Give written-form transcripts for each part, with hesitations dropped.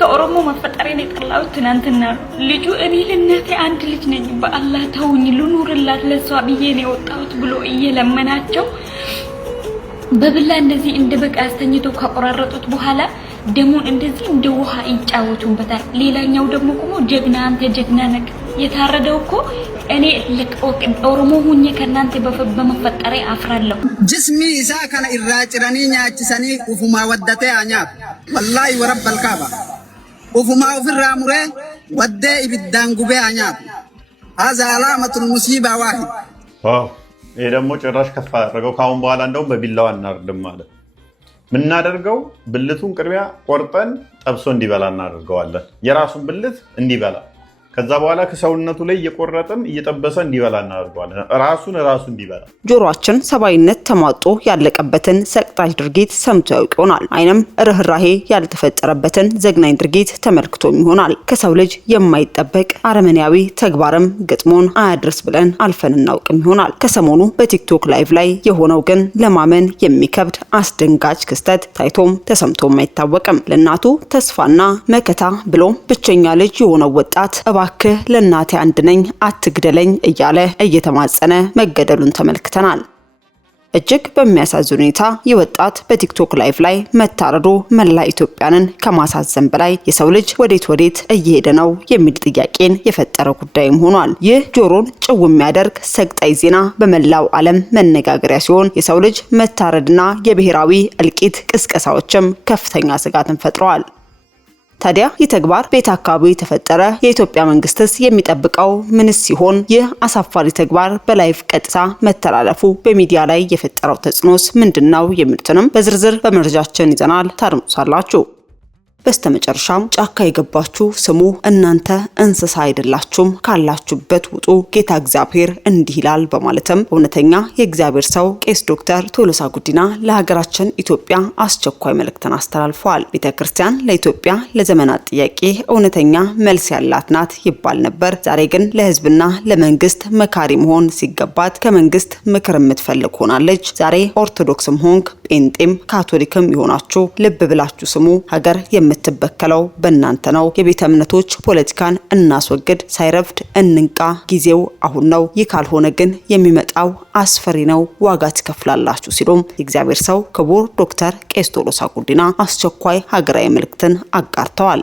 ከኦሮሞ መፈጠሬን የጠላው ትናንትና ልጁ እኔ ለእናቴ አንድ ልጅ ነኝ በአላህ ተውኝ ልኑርላት ለሷ ብዬ ነው የወጣሁት ብሎ እየለመናቸው በብላ እንደዚህ እንደ በቃ አስተኝተው ከቆራረጡት በኋላ ደሙን እንደዚህ እንደ ውሃ ይጫወቱበታል። ሌላኛው ደግሞ ቆሞ ጀግና አንተ ጀግና ነህ የታረደው እኮ እኔ ኦሮሞ ሁኜ ከናንተ በመፈጠሬ አፍራለሁ። ጅስሚ ኢሳ ከነ ኢራጭረኒ ኛችሰኒ ኡፉማ ወደተ አኛብ ወላሂ ወረበል ካባ ኡፉማ ኡፍራ ሙሬ ወደ ኢብዳን ጉቤ አኛብ هذا علامة المصيبة واحد ይሄ ደግሞ ጭራሽ ከፋ አደረገው። ካሁን በኋላ እንደውም በቢላዋ እናርድም ማለት ምን እናደርገው? ብልቱን ቅርቢያ ቆርጠን ጠብሶ እንዲበላ እናደርገዋለን። የራሱን ብልት እንዲበላ ከዛ በኋላ ከሰውነቱ ላይ እየቆረጠን እየጠበሰ እንዲበላ እናደርገዋለን። ራሱን እንዲበላ ጆሮአችን ሰባይነት ተማጦ ያለቀበትን ሰቅጣጭ ድርጊት ሰምቶ ያውቅ ይሆናል። አይንም ርህራሄ ያልተፈጠረበትን ዘግናኝ ድርጊት ተመልክቶም ይሆናል። ከሰው ልጅ የማይጠበቅ አረመኔያዊ ተግባርም ግጥሞን አያድርስ ብለን አልፈን እናውቅም ይሆናል። ከሰሞኑ በቲክቶክ ላይቭ ላይ የሆነው ግን ለማመን የሚከብድ አስደንጋጭ ክስተት ታይቶም ተሰምቶም አይታወቅም። ለእናቱ ተስፋና መከታ ብሎ ብቸኛ ልጅ የሆነው ወጣት እባክህ ለእናቴ አንድ ነኝ አትግደለኝ እያለ እየተማጸነ መገደሉን ተመልክተናል። እጅግ በሚያሳዝን ሁኔታ የወጣት በቲክቶክ ላይቭ ላይ መታረዱ መላ ኢትዮጵያንን ከማሳዘን በላይ የሰው ልጅ ወዴት እየሄደ ነው የሚል ጥያቄን የፈጠረ ጉዳይም ሆኗል። ይህ ጆሮን ጭው የሚያደርግ ሰቅጣይ ዜና በመላው ዓለም መነጋገሪያ ሲሆን የሰው ልጅ መታረድና የብሔራዊ እልቂት ቅስቀሳዎችም ከፍተኛ ስጋትን ፈጥረዋል። ታዲያ የተግባር ቤት አካባቢ ተፈጠረ። የኢትዮጵያ መንግስትስ የሚጠብቀው ምንስ ሲሆን ይህ አሳፋሪ ተግባር በላይቭ ቀጥታ መተላለፉ በሚዲያ ላይ የፈጠረው ተጽዕኖስ ምንድነው የሚሉትንም በዝርዝር በመረጃችን ይዘናል። ታድምጡታላችሁ። በስተመጨረሻም ጫካ የገባችሁ ስሙ እናንተ እንስሳ አይደላችሁም ካላችሁበት ውጡ ጌታ እግዚአብሔር እንዲህ ይላል በማለትም እውነተኛ የእግዚአብሔር ሰው ቄስ ዶክተር ቶሎሳ ጉዲና ለሀገራችን ኢትዮጵያ አስቸኳይ መልእክትን አስተላልፈዋል። ቤተክርስቲያን ለኢትዮጵያ ለዘመናት ጥያቄ እውነተኛ መልስ ያላት ናት ይባል ነበር። ዛሬ ግን ለህዝብና ለመንግስት መካሪ መሆን ሲገባት ከመንግስት ምክር የምትፈልግ ሆናለች። ዛሬ ኦርቶዶክስም ሆንክ ጴንጤም ካቶሊክም ይሆናችሁ ልብ ብላችሁ ስሙ። ሀገር የምትበከለው በእናንተ ነው። የቤተ እምነቶች ፖለቲካን እናስወግድ፣ ሳይረፍድ እንንቃ፣ ጊዜው አሁን ነው። ይህ ካልሆነ ግን የሚመጣው አስፈሪ ነው፣ ዋጋ ትከፍላላችሁ ሲሉም የእግዚአብሔር ሰው ክቡር ዶክተር ቄስ ቶሎሳ ጉዲና አስቸኳይ ሀገራዊ መልእክትን አጋርተዋል።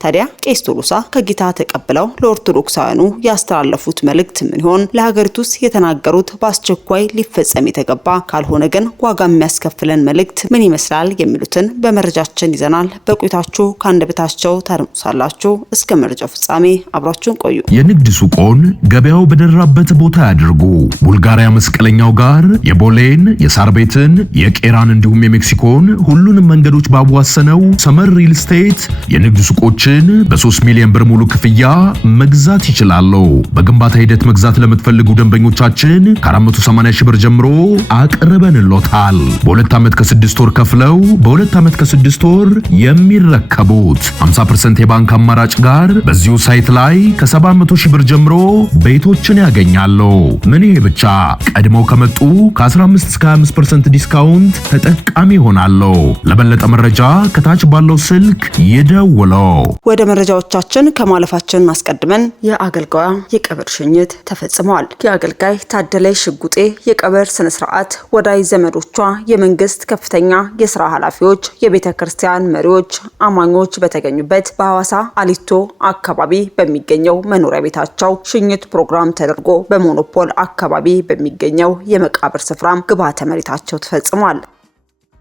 ታዲያ ቄስ ቶሎሳ ከጌታ ተቀብለው ለኦርቶዶክሳውያኑ ያስተላለፉት መልእክት ምን ይሆን? ለሀገሪቱስ የተናገሩት በአስቸኳይ ሊፈጸም የተገባ ካልሆነ ግን ዋጋ የሚያስከፍለን መልእክት ምን ይመስላል የሚሉትን በመረጃችን ይዘናል። በቆይታችሁ ከአንደበታቸው ታድምጡታላችሁ። እስከ መረጃው ፍጻሜ አብራችሁን ቆዩ። የንግድ ሱቆን ገበያው በደራበት ቦታ ያድርጉ። ቡልጋሪያ መስቀለኛው ጋር የቦሌን፣ የሳር ቤትን፣ የቄራን እንዲሁም የሜክሲኮን ሁሉንም መንገዶች ባዋሰነው ሰመር ሪል ስቴት የንግድ ሱቆች በ3 ሚሊዮን ብር ሙሉ ክፍያ መግዛት ይችላሉ። በግንባታ ሂደት መግዛት ለምትፈልጉ ደንበኞቻችን ከ480 ሺህ ብር ጀምሮ አቅርበንሎታል። በ2 ዓመት ከ6 ወር ከፍለው በ2 ዓመት ከ6 ወር የሚረከቡት 50% የባንክ አማራጭ ጋር በዚሁ ሳይት ላይ ከ700 ሺህ ብር ጀምሮ ቤቶችን ያገኛሉ። ምን ይሄ ብቻ ቀድመው ከመጡ ከ15 እስከ 25% ዲስካውንት ተጠቃሚ ይሆናሉ። ለበለጠ መረጃ ከታች ባለው ስልክ ይደውሉ። ወደ መረጃዎቻችን ከማለፋችን አስቀድመን የአገልጋዩ የቀብር ሽኝት ተፈጽሟል። የአገልጋይ ታደለይ ሽጉጤ የቀብር ስነ ስርዓት ወዳጅ ዘመዶቿ፣ የመንግስት ከፍተኛ የሥራ ኃላፊዎች፣ የቤተክርስቲያን መሪዎች፣ አማኞች በተገኙበት በሐዋሳ አሊቶ አካባቢ በሚገኘው መኖሪያ ቤታቸው ሽኝት ፕሮግራም ተደርጎ በሞኖፖል አካባቢ በሚገኘው የመቃብር ስፍራም ግብዓተ መሬታቸው ተፈጽሟል።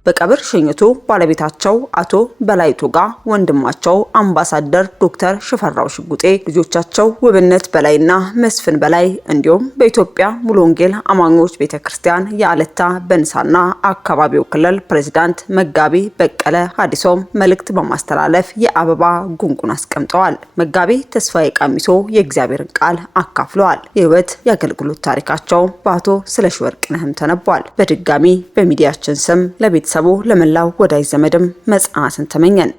በቀብር ሽኝቱ ባለቤታቸው አቶ በላይ ቶጋ፣ ወንድማቸው አምባሳደር ዶክተር ሽፈራው ሽጉጤ፣ ልጆቻቸው ውብነት በላይና መስፍን በላይ እንዲሁም በኢትዮጵያ ሙሉ ወንጌል አማኞች ቤተክርስቲያን የአለታ በንሳና አካባቢው ክልል ፕሬዝዳንት መጋቢ በቀለ ሀዲሶም መልእክት በማስተላለፍ የአበባ ጉንጉን አስቀምጠዋል። መጋቢ ተስፋዬ ቃሚሶ የእግዚአብሔርን ቃል አካፍለዋል። የህይወት የአገልግሎት ታሪካቸው በአቶ ስለሺ ወርቅነህም ተነቧል። በድጋሚ በሚዲያችን ስም ለቤተሰቡ ለመላው ወዳጅ ዘመድም መጽናናትን ተመኘን።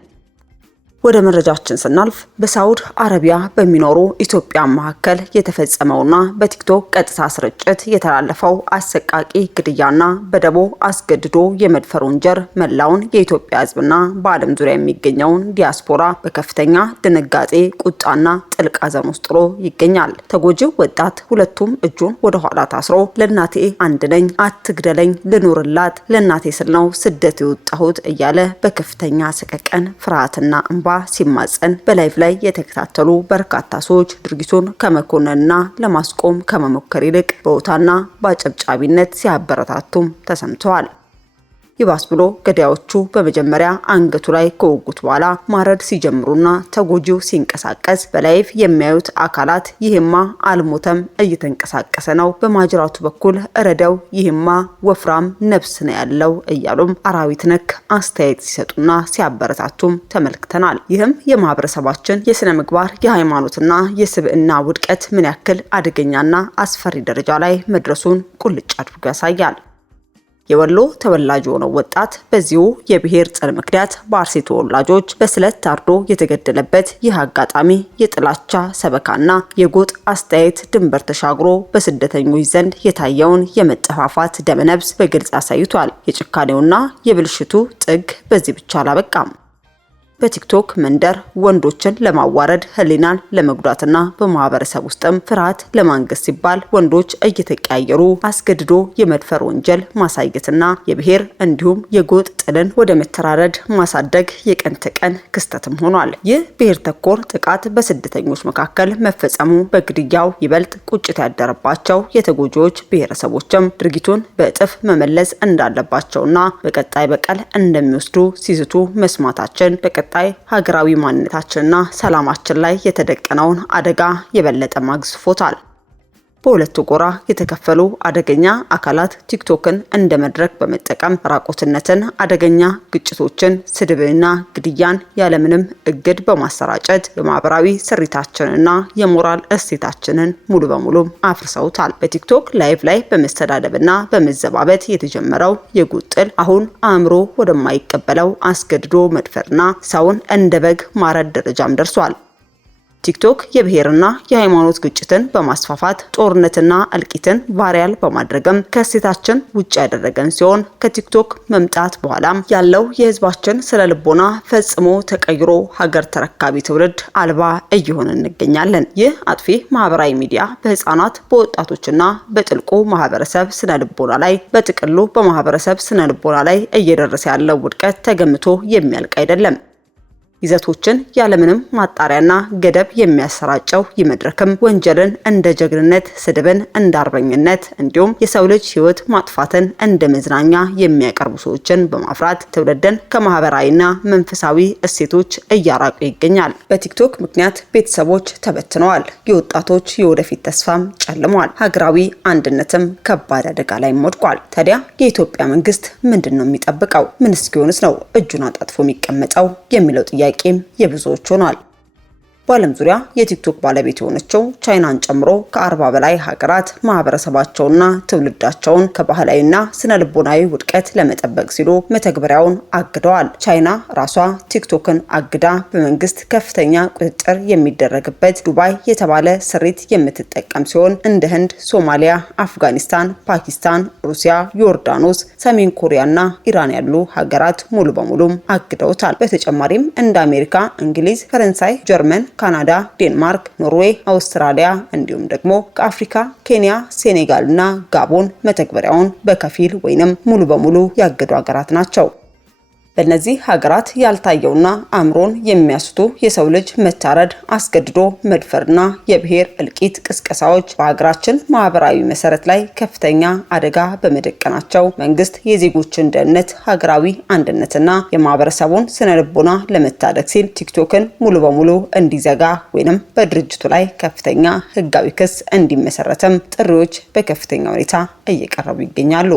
ወደ መረጃችን ስናልፍ በሳውዲ አረቢያ በሚኖሩ ኢትዮጵያ መካከል የተፈጸመውና በቲክቶክ ቀጥታ ስርጭት የተላለፈው አሰቃቂ ግድያና በደቦ አስገድዶ የመድፈር ወንጀል መላውን የኢትዮጵያ ሕዝብና በዓለም ዙሪያ የሚገኘውን ዲያስፖራ በከፍተኛ ድንጋጤ፣ ቁጣና ጥልቅ ሐዘን ውስጥ ጥሎ ይገኛል። ተጎጂው ወጣት ሁለቱም እጁን ወደ ኋላ ታስሮ ለእናቴ አንድ ነኝ፣ አትግደለኝ፣ ልኑርላት፣ ለእናቴ ስል ነው ስደት የወጣሁት እያለ በከፍተኛ ሰቀቀን ፍርሃትና እንባ ሲማጸን በላይቭ ላይ የተከታተሉ በርካታ ሰዎች ድርጊቱን ከመኮንንና ለማስቆም ከመሞከር ይልቅ በውታና በአጨብጫቢነት ሲያበረታቱም ተሰምተዋል። ይባስ ብሎ ገዳዮቹ በመጀመሪያ አንገቱ ላይ ከወጉት በኋላ ማረድ ሲጀምሩና ተጎጂው ሲንቀሳቀስ በላይቭ የሚያዩት አካላት ይህማ አልሞተም እየተንቀሳቀሰ ነው፣ በማጅራቱ በኩል እረደው፣ ይህማ ወፍራም ነፍስ ነው ያለው እያሉም አራዊት ነክ አስተያየት ሲሰጡና ሲያበረታቱም ተመልክተናል። ይህም የማህበረሰባችን የስነ ምግባር የሃይማኖትና የስብዕና ውድቀት ምን ያክል አደገኛና አስፈሪ ደረጃ ላይ መድረሱን ቁልጭ አድርጎ ያሳያል። የወሎ ተወላጅ የሆነው ወጣት በዚሁ የብሔር ጽር ምክንያት በአርሲ ተወላጆች በስለት ታርዶ የተገደለበት ይህ አጋጣሚ የጥላቻ ሰበካና የጎጥ አስተያየት ድንበር ተሻግሮ በስደተኞች ዘንድ የታየውን የመጠፋፋት ደመነፍስ በግልጽ አሳይቷል። የጭካኔውና የብልሽቱ ጥግ በዚህ ብቻ አላበቃም። በቲክቶክ መንደር ወንዶችን ለማዋረድ ህሊናን ለመጉዳትና በማህበረሰብ ውስጥም ፍርሃት ለማንገስ ሲባል ወንዶች እየተቀያየሩ አስገድዶ የመድፈር ወንጀል ማሳየትና የብሔር እንዲሁም የጎጥ ጥልን ወደ መተራረድ ማሳደግ የቀን ተቀን ክስተትም ሆኗል። ይህ ብሔር ተኮር ጥቃት በስደተኞች መካከል መፈጸሙ በግድያው ይበልጥ ቁጭት ያደረባቸው የተጎጂዎች ብሔረሰቦችም ድርጊቱን በእጥፍ መመለስ እንዳለባቸውና በቀጣይ በቀል እንደሚወስዱ ሲዝቱ መስማታችን በቀጣይ ሀገራዊ ማንነታችንና ሰላማችን ላይ የተደቀነውን አደጋ የበለጠ ማግዝፎታል። በሁለቱ ጎራ የተከፈሉ አደገኛ አካላት ቲክቶክን እንደ መድረክ በመጠቀም ራቆትነትን፣ አደገኛ ግጭቶችን፣ ስድብና ግድያን ያለምንም እግድ በማሰራጨት የማህበራዊ ስሪታችንና የሞራል እሴታችንን ሙሉ በሙሉ አፍርሰውታል። በቲክቶክ ላይቭ ላይ በመስተዳደብና በመዘባበት የተጀመረው የጎጥ ጥል አሁን አእምሮ ወደማይቀበለው አስገድዶ መድፈርና ሰውን እንደ በግ ማረድ ደረጃም ደርሷል። ቲክቶክ የብሔርና የሃይማኖት ግጭትን በማስፋፋት ጦርነትና እልቂትን ቫይራል በማድረግም ከእሴታችን ውጭ ያደረገን ሲሆን ከቲክቶክ መምጣት በኋላም ያለው የህዝባችን ስነ ልቦና ፈጽሞ ተቀይሮ ሀገር ተረካቢ ትውልድ አልባ እየሆነ እንገኛለን። ይህ አጥፊ ማህበራዊ ሚዲያ በህፃናት በወጣቶችና በጥልቁ ማህበረሰብ ስነ ልቦና ላይ በጥቅሉ በማህበረሰብ ስነ ልቦና ላይ እየደረሰ ያለው ውድቀት ተገምቶ የሚያልቅ አይደለም። ይዘቶችን ያለምንም ማጣሪያና ገደብ የሚያሰራጨው ይመድረክም ወንጀልን እንደ ጀግንነት፣ ስድብን እንደ አርበኝነት እንዲሁም የሰው ልጅ ህይወት ማጥፋትን እንደ መዝናኛ የሚያቀርቡ ሰዎችን በማፍራት ትውልድን ከማህበራዊና መንፈሳዊ እሴቶች እያራቁ ይገኛል። በቲክቶክ ምክንያት ቤተሰቦች ተበትነዋል። የወጣቶች የወደፊት ተስፋም ጨልሟል። ሀገራዊ አንድነትም ከባድ አደጋ ላይ ወድቋል። ታዲያ የኢትዮጵያ መንግስት ምንድነው የሚጠብቀው? ምን እስኪሆንስ ነው እጁን አጣጥፎ የሚቀመጠው የሚለው ጥያቄ የብዙዎች ሆኗል። በዓለም ዙሪያ የቲክቶክ ባለቤት የሆነችው ቻይናን ጨምሮ ከ40 በላይ ሀገራት ማህበረሰባቸውና ትውልዳቸውን ከባህላዊና ስነ ልቦናዊ ውድቀት ለመጠበቅ ሲሉ መተግበሪያውን አግደዋል። ቻይና ራሷ ቲክቶክን አግዳ በመንግስት ከፍተኛ ቁጥጥር የሚደረግበት ዱባይ የተባለ ስሪት የምትጠቀም ሲሆን እንደ ህንድ፣ ሶማሊያ፣ አፍጋኒስታን፣ ፓኪስታን፣ ሩሲያ፣ ዮርዳኖስ፣ ሰሜን ኮሪያና ኢራን ያሉ ሀገራት ሙሉ በሙሉ አግደውታል። በተጨማሪም እንደ አሜሪካ፣ እንግሊዝ፣ ፈረንሳይ፣ ጀርመን፣ ካናዳ፣ ዴንማርክ፣ ኖርዌይ፣ አውስትራሊያ እንዲሁም ደግሞ ከአፍሪካ ኬንያ፣ ሴኔጋል እና ጋቦን መተግበሪያውን በከፊል ወይንም ሙሉ በሙሉ ያገዱ ሀገራት ናቸው። በእነዚህ ሀገራት ያልታየውና አእምሮን የሚያስቱ የሰው ልጅ መታረድ፣ አስገድዶ መድፈርና የብሔር እልቂት ቅስቀሳዎች በሀገራችን ማህበራዊ መሰረት ላይ ከፍተኛ አደጋ በመደቀናቸው መንግስት የዜጎችን ደህንነት፣ ሀገራዊ አንድነትና የማህበረሰቡን ስነ ልቦና ለመታደግ ሲል ቲክቶክን ሙሉ በሙሉ እንዲዘጋ ወይንም በድርጅቱ ላይ ከፍተኛ ህጋዊ ክስ እንዲመሰረትም ጥሪዎች በከፍተኛ ሁኔታ እየቀረቡ ይገኛሉ።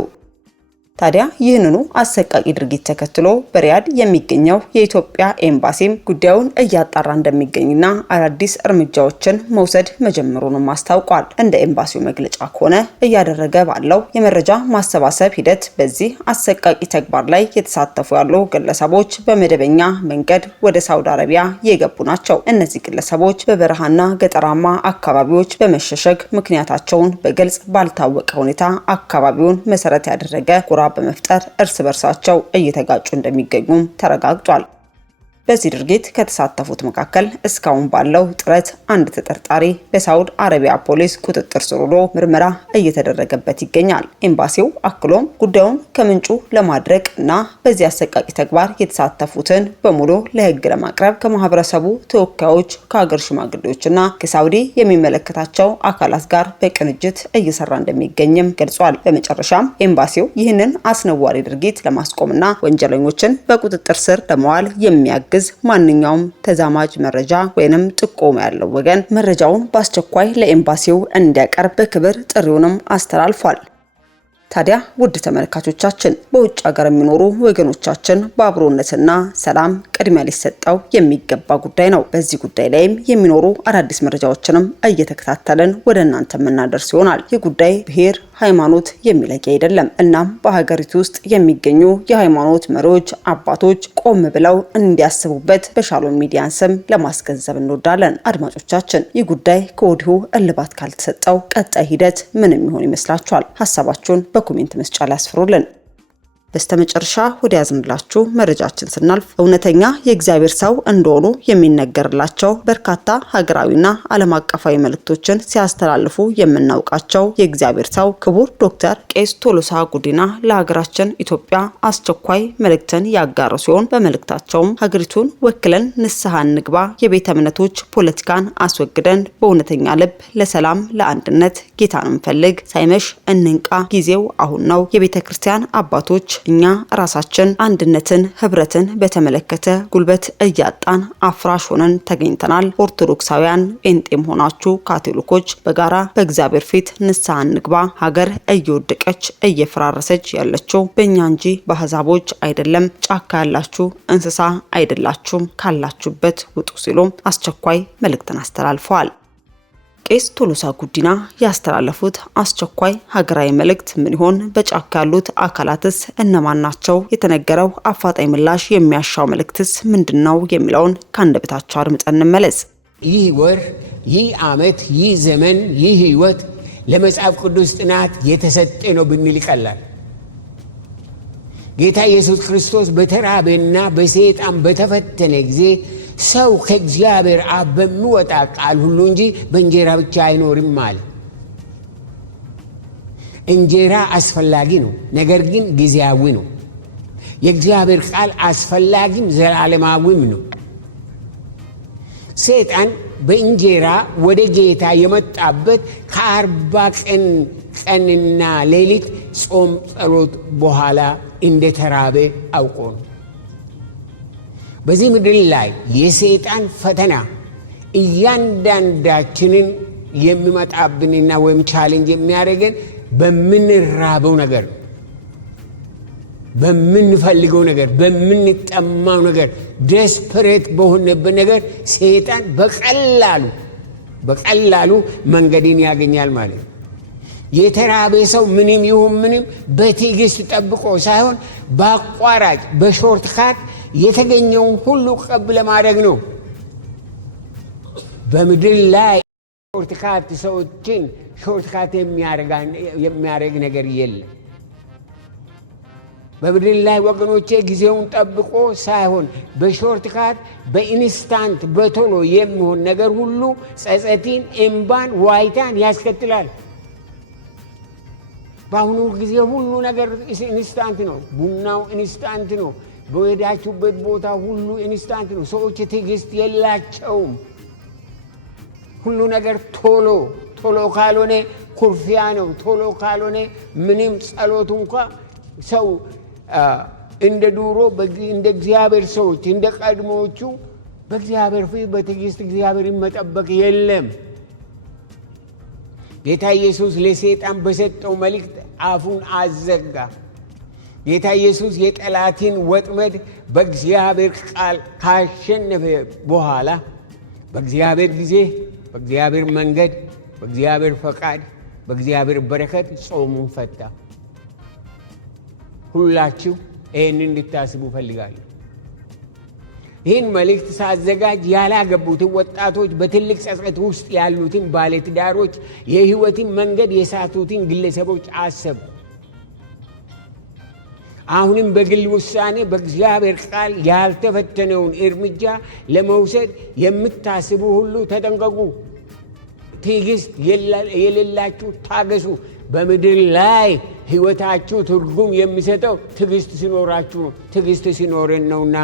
ታዲያ ይህንኑ አሰቃቂ ድርጊት ተከትሎ በሪያድ የሚገኘው የኢትዮጵያ ኤምባሲም ጉዳዩን እያጣራ እንደሚገኝና አዳዲስ እርምጃዎችን መውሰድ መጀመሩንም አስታውቋል። እንደ ኤምባሲው መግለጫ ከሆነ እያደረገ ባለው የመረጃ ማሰባሰብ ሂደት በዚህ አሰቃቂ ተግባር ላይ የተሳተፉ ያሉ ግለሰቦች በመደበኛ መንገድ ወደ ሳውዲ አረቢያ የገቡ ናቸው። እነዚህ ግለሰቦች በበረሃና ገጠራማ አካባቢዎች በመሸሸግ ምክንያታቸውን በግልጽ ባልታወቀ ሁኔታ አካባቢውን መሰረት ያደረገ ጎራ በመፍጠር እርስ በርሳቸው እየተጋጩ እንደሚገኙም ተረጋግጧል። በዚህ ድርጊት ከተሳተፉት መካከል እስካሁን ባለው ጥረት አንድ ተጠርጣሪ በሳውዲ አረቢያ ፖሊስ ቁጥጥር ስር ውሎ ምርመራ እየተደረገበት ይገኛል። ኤምባሲው አክሎም ጉዳዩን ከምንጩ ለማድረቅ እና በዚህ አሰቃቂ ተግባር የተሳተፉትን በሙሉ ለሕግ ለማቅረብ ከማህበረሰቡ ተወካዮች፣ ከሀገር ሽማግሌዎችና ከሳውዲ የሚመለከታቸው አካላት ጋር በቅንጅት እየሰራ እንደሚገኝም ገልጿል። በመጨረሻም ኤምባሲው ይህንን አስነዋሪ ድርጊት ለማስቆምና ወንጀለኞችን በቁጥጥር ስር ለማዋል የሚያግዝ ማንኛውም ተዛማጅ መረጃ ወይንም ጥቆማ ያለው ወገን መረጃውን በአስቸኳይ ለኤምባሲው እንዲያቀርብ በክብር ጥሪውንም አስተላልፏል። ታዲያ ውድ ተመልካቾቻችን በውጭ ሀገር የሚኖሩ ወገኖቻችን በአብሮነትና ሰላም ቅድሚያ ሊሰጠው የሚገባ ጉዳይ ነው። በዚህ ጉዳይ ላይም የሚኖሩ አዳዲስ መረጃዎችንም እየተከታተልን ወደ እናንተ የምናደርስ ይሆናል። ይህ ጉዳይ ብሔር፣ ሃይማኖት የሚለይ አይደለም። እናም በሀገሪቱ ውስጥ የሚገኙ የሃይማኖት መሪዎች፣ አባቶች ቆም ብለው እንዲያስቡበት በሻሎም ሚዲያን ስም ለማስገንዘብ እንወዳለን። አድማጮቻችን ይህ ጉዳይ ከወዲሁ እልባት ካልተሰጠው ቀጣይ ሂደት ምን የሚሆን ይመስላችኋል? ሀሳባችሁን በኮሜንት መስጫ ላይ አስፍሩልን። በስተመጨረሻ ወደ ያዝንላችሁ መረጃችን ስናልፍ እውነተኛ የእግዚአብሔር ሰው እንደሆኑ የሚነገርላቸው በርካታ ሀገራዊና ዓለም አቀፋዊ መልእክቶችን ሲያስተላልፉ የምናውቃቸው የእግዚአብሔር ሰው ክቡር ዶክተር ቄስ ቶሎሳ ጉዲና ለሀገራችን ኢትዮጵያ አስቸኳይ መልእክትን ያጋሩ ሲሆን በመልእክታቸውም ሀገሪቱን ወክለን ንስሐ እንግባ፣ የቤተ እምነቶች ፖለቲካን አስወግደን በእውነተኛ ልብ ለሰላም ለአንድነት ጌታን እንፈልግ፣ ሳይመሽ እንንቃ፣ ጊዜው አሁን ነው። የቤተ ክርስቲያን አባቶች እኛ ራሳችን አንድነትን ህብረትን በተመለከተ ጉልበት እያጣን አፍራሽ ሆነን ተገኝተናል። ኦርቶዶክሳውያን ጴንጤም ሆናችሁ ካቶሊኮች በጋራ በእግዚአብሔር ፊት ንስሐ እንግባ። ሀገር እየወደቀች እየፈራረሰች ያለችው በእኛ እንጂ በአሕዛቦች አይደለም። ጫካ ያላችሁ እንስሳ አይደላችሁም፣ ካላችሁበት ውጡ ሲሉም አስቸኳይ መልእክትን አስተላልፈዋል። ቄስ ቶሎሳ ጉዲና ያስተላለፉት አስቸኳይ ሀገራዊ መልእክት ምን ይሆን? በጫካ ያሉት አካላትስ እነማን ናቸው? የተነገረው አፋጣኝ ምላሽ የሚያሻው መልእክትስ ምንድነው? የሚለውን ከአንደበታቸው አድምጠን እንመለስ። ይህ ወር፣ ይህ ዓመት፣ ይህ ዘመን፣ ይህ ህይወት ለመጽሐፍ ቅዱስ ጥናት የተሰጠ ነው ብንል ይቀላል። ጌታ ኢየሱስ ክርስቶስ በተራበና በሰይጣን በተፈተነ ጊዜ ሰው ከእግዚአብሔር አብ በሚወጣ ቃል ሁሉ እንጂ በእንጀራ ብቻ አይኖርም አለ። እንጀራ አስፈላጊ ነው፣ ነገር ግን ጊዜያዊ ነው። የእግዚአብሔር ቃል አስፈላጊም ዘላለማዊም ነው። ሰይጣን በእንጀራ ወደ ጌታ የመጣበት ከ40 ቀንና ሌሊት ጾም ጸሎት በኋላ እንደተራበ አውቆ ነው። በዚህ ምድር ላይ የሰይጣን ፈተና እያንዳንዳችንን የሚመጣብንና ወይም ቻሌንጅ የሚያደርገን በምንራበው ነገር፣ በምንፈልገው ነገር፣ በምንጠማው ነገር፣ ዴስፐሬት በሆነበት ነገር ሰይጣን በቀላሉ መንገድን ያገኛል ማለት ነው። የተራበ ሰው ምንም ይሁን ምንም በትዕግስት ጠብቆ ሳይሆን በአቋራጭ በሾርት ካት የተገኘውን ሁሉ ቀብ ለማድረግ ነው። በምድር ላይ ሾርትካት ሰዎችን ሾርትካት የሚያደርግ ነገር የለም። በምድር ላይ ወገኖቼ ጊዜውን ጠብቆ ሳይሆን በሾርትካት በኢንስታንት በቶሎ የሚሆን ነገር ሁሉ ጸጸትን፣ እምባን፣ ዋይታን ያስከትላል። በአሁኑ ጊዜ ሁሉ ነገር ኢንስታንት ነው። ቡናው ኢንስታንት ነው። በወዳችሁበት ቦታ ሁሉ ኢንስታንት ነው። ሰዎች ትዕግስት የላቸውም። ሁሉ ነገር ቶሎ ካልሆነ ኩርፊያ ነው። ቶሎ ካልሆነ ምንም ጸሎት እንኳ ሰው እንደ ዱሮ እንደ እግዚአብሔር ሰዎች እንደ ቀድሞዎቹ በእግዚአብሔር ፊት በትዕግስት እግዚአብሔርን መጠበቅ የለም። ጌታ ኢየሱስ ለሰይጣን በሰጠው መልእክት አፉን አዘጋ። ጌታ ኢየሱስ የጠላትን ወጥመድ በእግዚአብሔር ቃል ካሸነፈ በኋላ በእግዚአብሔር ጊዜ፣ በእግዚአብሔር መንገድ፣ በእግዚአብሔር ፈቃድ፣ በእግዚአብሔር በረከት ጾሙን ፈታ። ሁላችሁ ይህን እንድታስቡ ፈልጋለሁ። ይህን መልእክት ሳዘጋጅ ያላገቡትን ወጣቶች፣ በትልቅ ጸጸት ውስጥ ያሉትን ባለትዳሮች፣ የህይወትን መንገድ የሳቱትን ግለሰቦች አሰቡ። አሁንም በግል ውሳኔ በእግዚአብሔር ቃል ያልተፈተነውን እርምጃ ለመውሰድ የምታስቡ ሁሉ ተጠንቀቁ። ትዕግስት የሌላችሁ ታገሱ። በምድር ላይ ህይወታችሁ ትርጉም የሚሰጠው ትዕግስት ሲኖራችሁ ነው። ትዕግስት ሲኖረን ነውና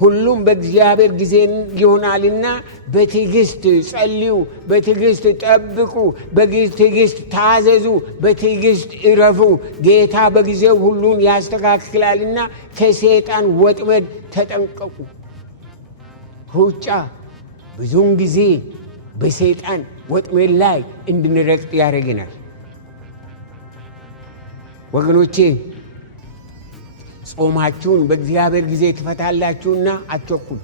ሁሉም በእግዚአብሔር ጊዜ ይሆናልና በትዕግስት ጸልዩ፣ በትዕግስት ጠብቁ፣ በትዕግስት ታዘዙ፣ በትዕግስት እረፉ። ጌታ በጊዜው ሁሉን ያስተካክላልና ከሰይጣን ወጥመድ ተጠንቀቁ። ሩጫ ብዙውን ጊዜ በሰይጣን ወጥመድ ላይ እንድንረግጥ ያደርገናል። ወገኖቼ ጾማችሁን በእግዚአብሔር ጊዜ ትፈታላችሁና አትቸኩሉ።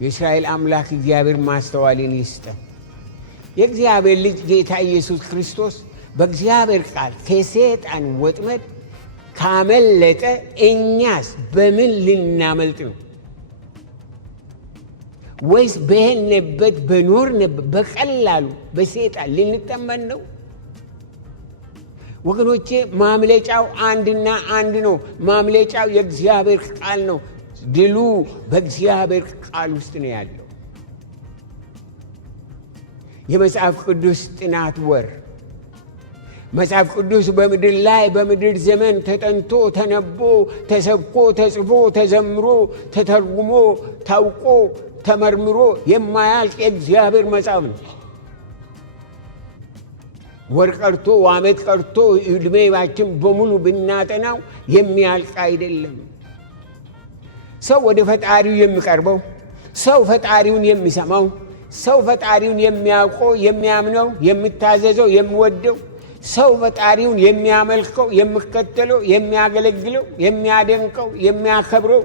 የእስራኤል አምላክ እግዚአብሔር ማስተዋልን ይስጠን። የእግዚአብሔር ልጅ ጌታ ኢየሱስ ክርስቶስ በእግዚአብሔር ቃል ከሰይጣን ወጥመድ ካመለጠ እኛስ በምን ልናመልጥ ነው? ወይስ በሄድንበት በኖርንበት በቀላሉ በሰይጣን ልንጠመን ነው? ወገኖቼ ማምለጫው አንድና አንድ ነው። ማምለጫው የእግዚአብሔር ቃል ነው። ድሉ በእግዚአብሔር ቃል ውስጥ ነው ያለው። የመጽሐፍ ቅዱስ ጥናት ወር መጽሐፍ ቅዱስ በምድር ላይ በምድር ዘመን ተጠንቶ ተነቦ ተሰብኮ ተጽፎ ተዘምሮ ተተርጉሞ ታውቆ ተመርምሮ የማያልቅ የእግዚአብሔር መጽሐፍ ነው። ወር ቀርቶ ዓመት ቀርቶ ዕድሜያችን በሙሉ ብናጠናው የሚያልቅ አይደለም። ሰው ወደ ፈጣሪው የሚቀርበው፣ ሰው ፈጣሪውን የሚሰማው፣ ሰው ፈጣሪውን የሚያውቀው፣ የሚያምነው፣ የሚታዘዘው፣ የሚወደው፣ ሰው ፈጣሪውን የሚያመልከው፣ የሚከተለው፣ የሚያገለግለው፣ የሚያደንቀው፣ የሚያከብረው፣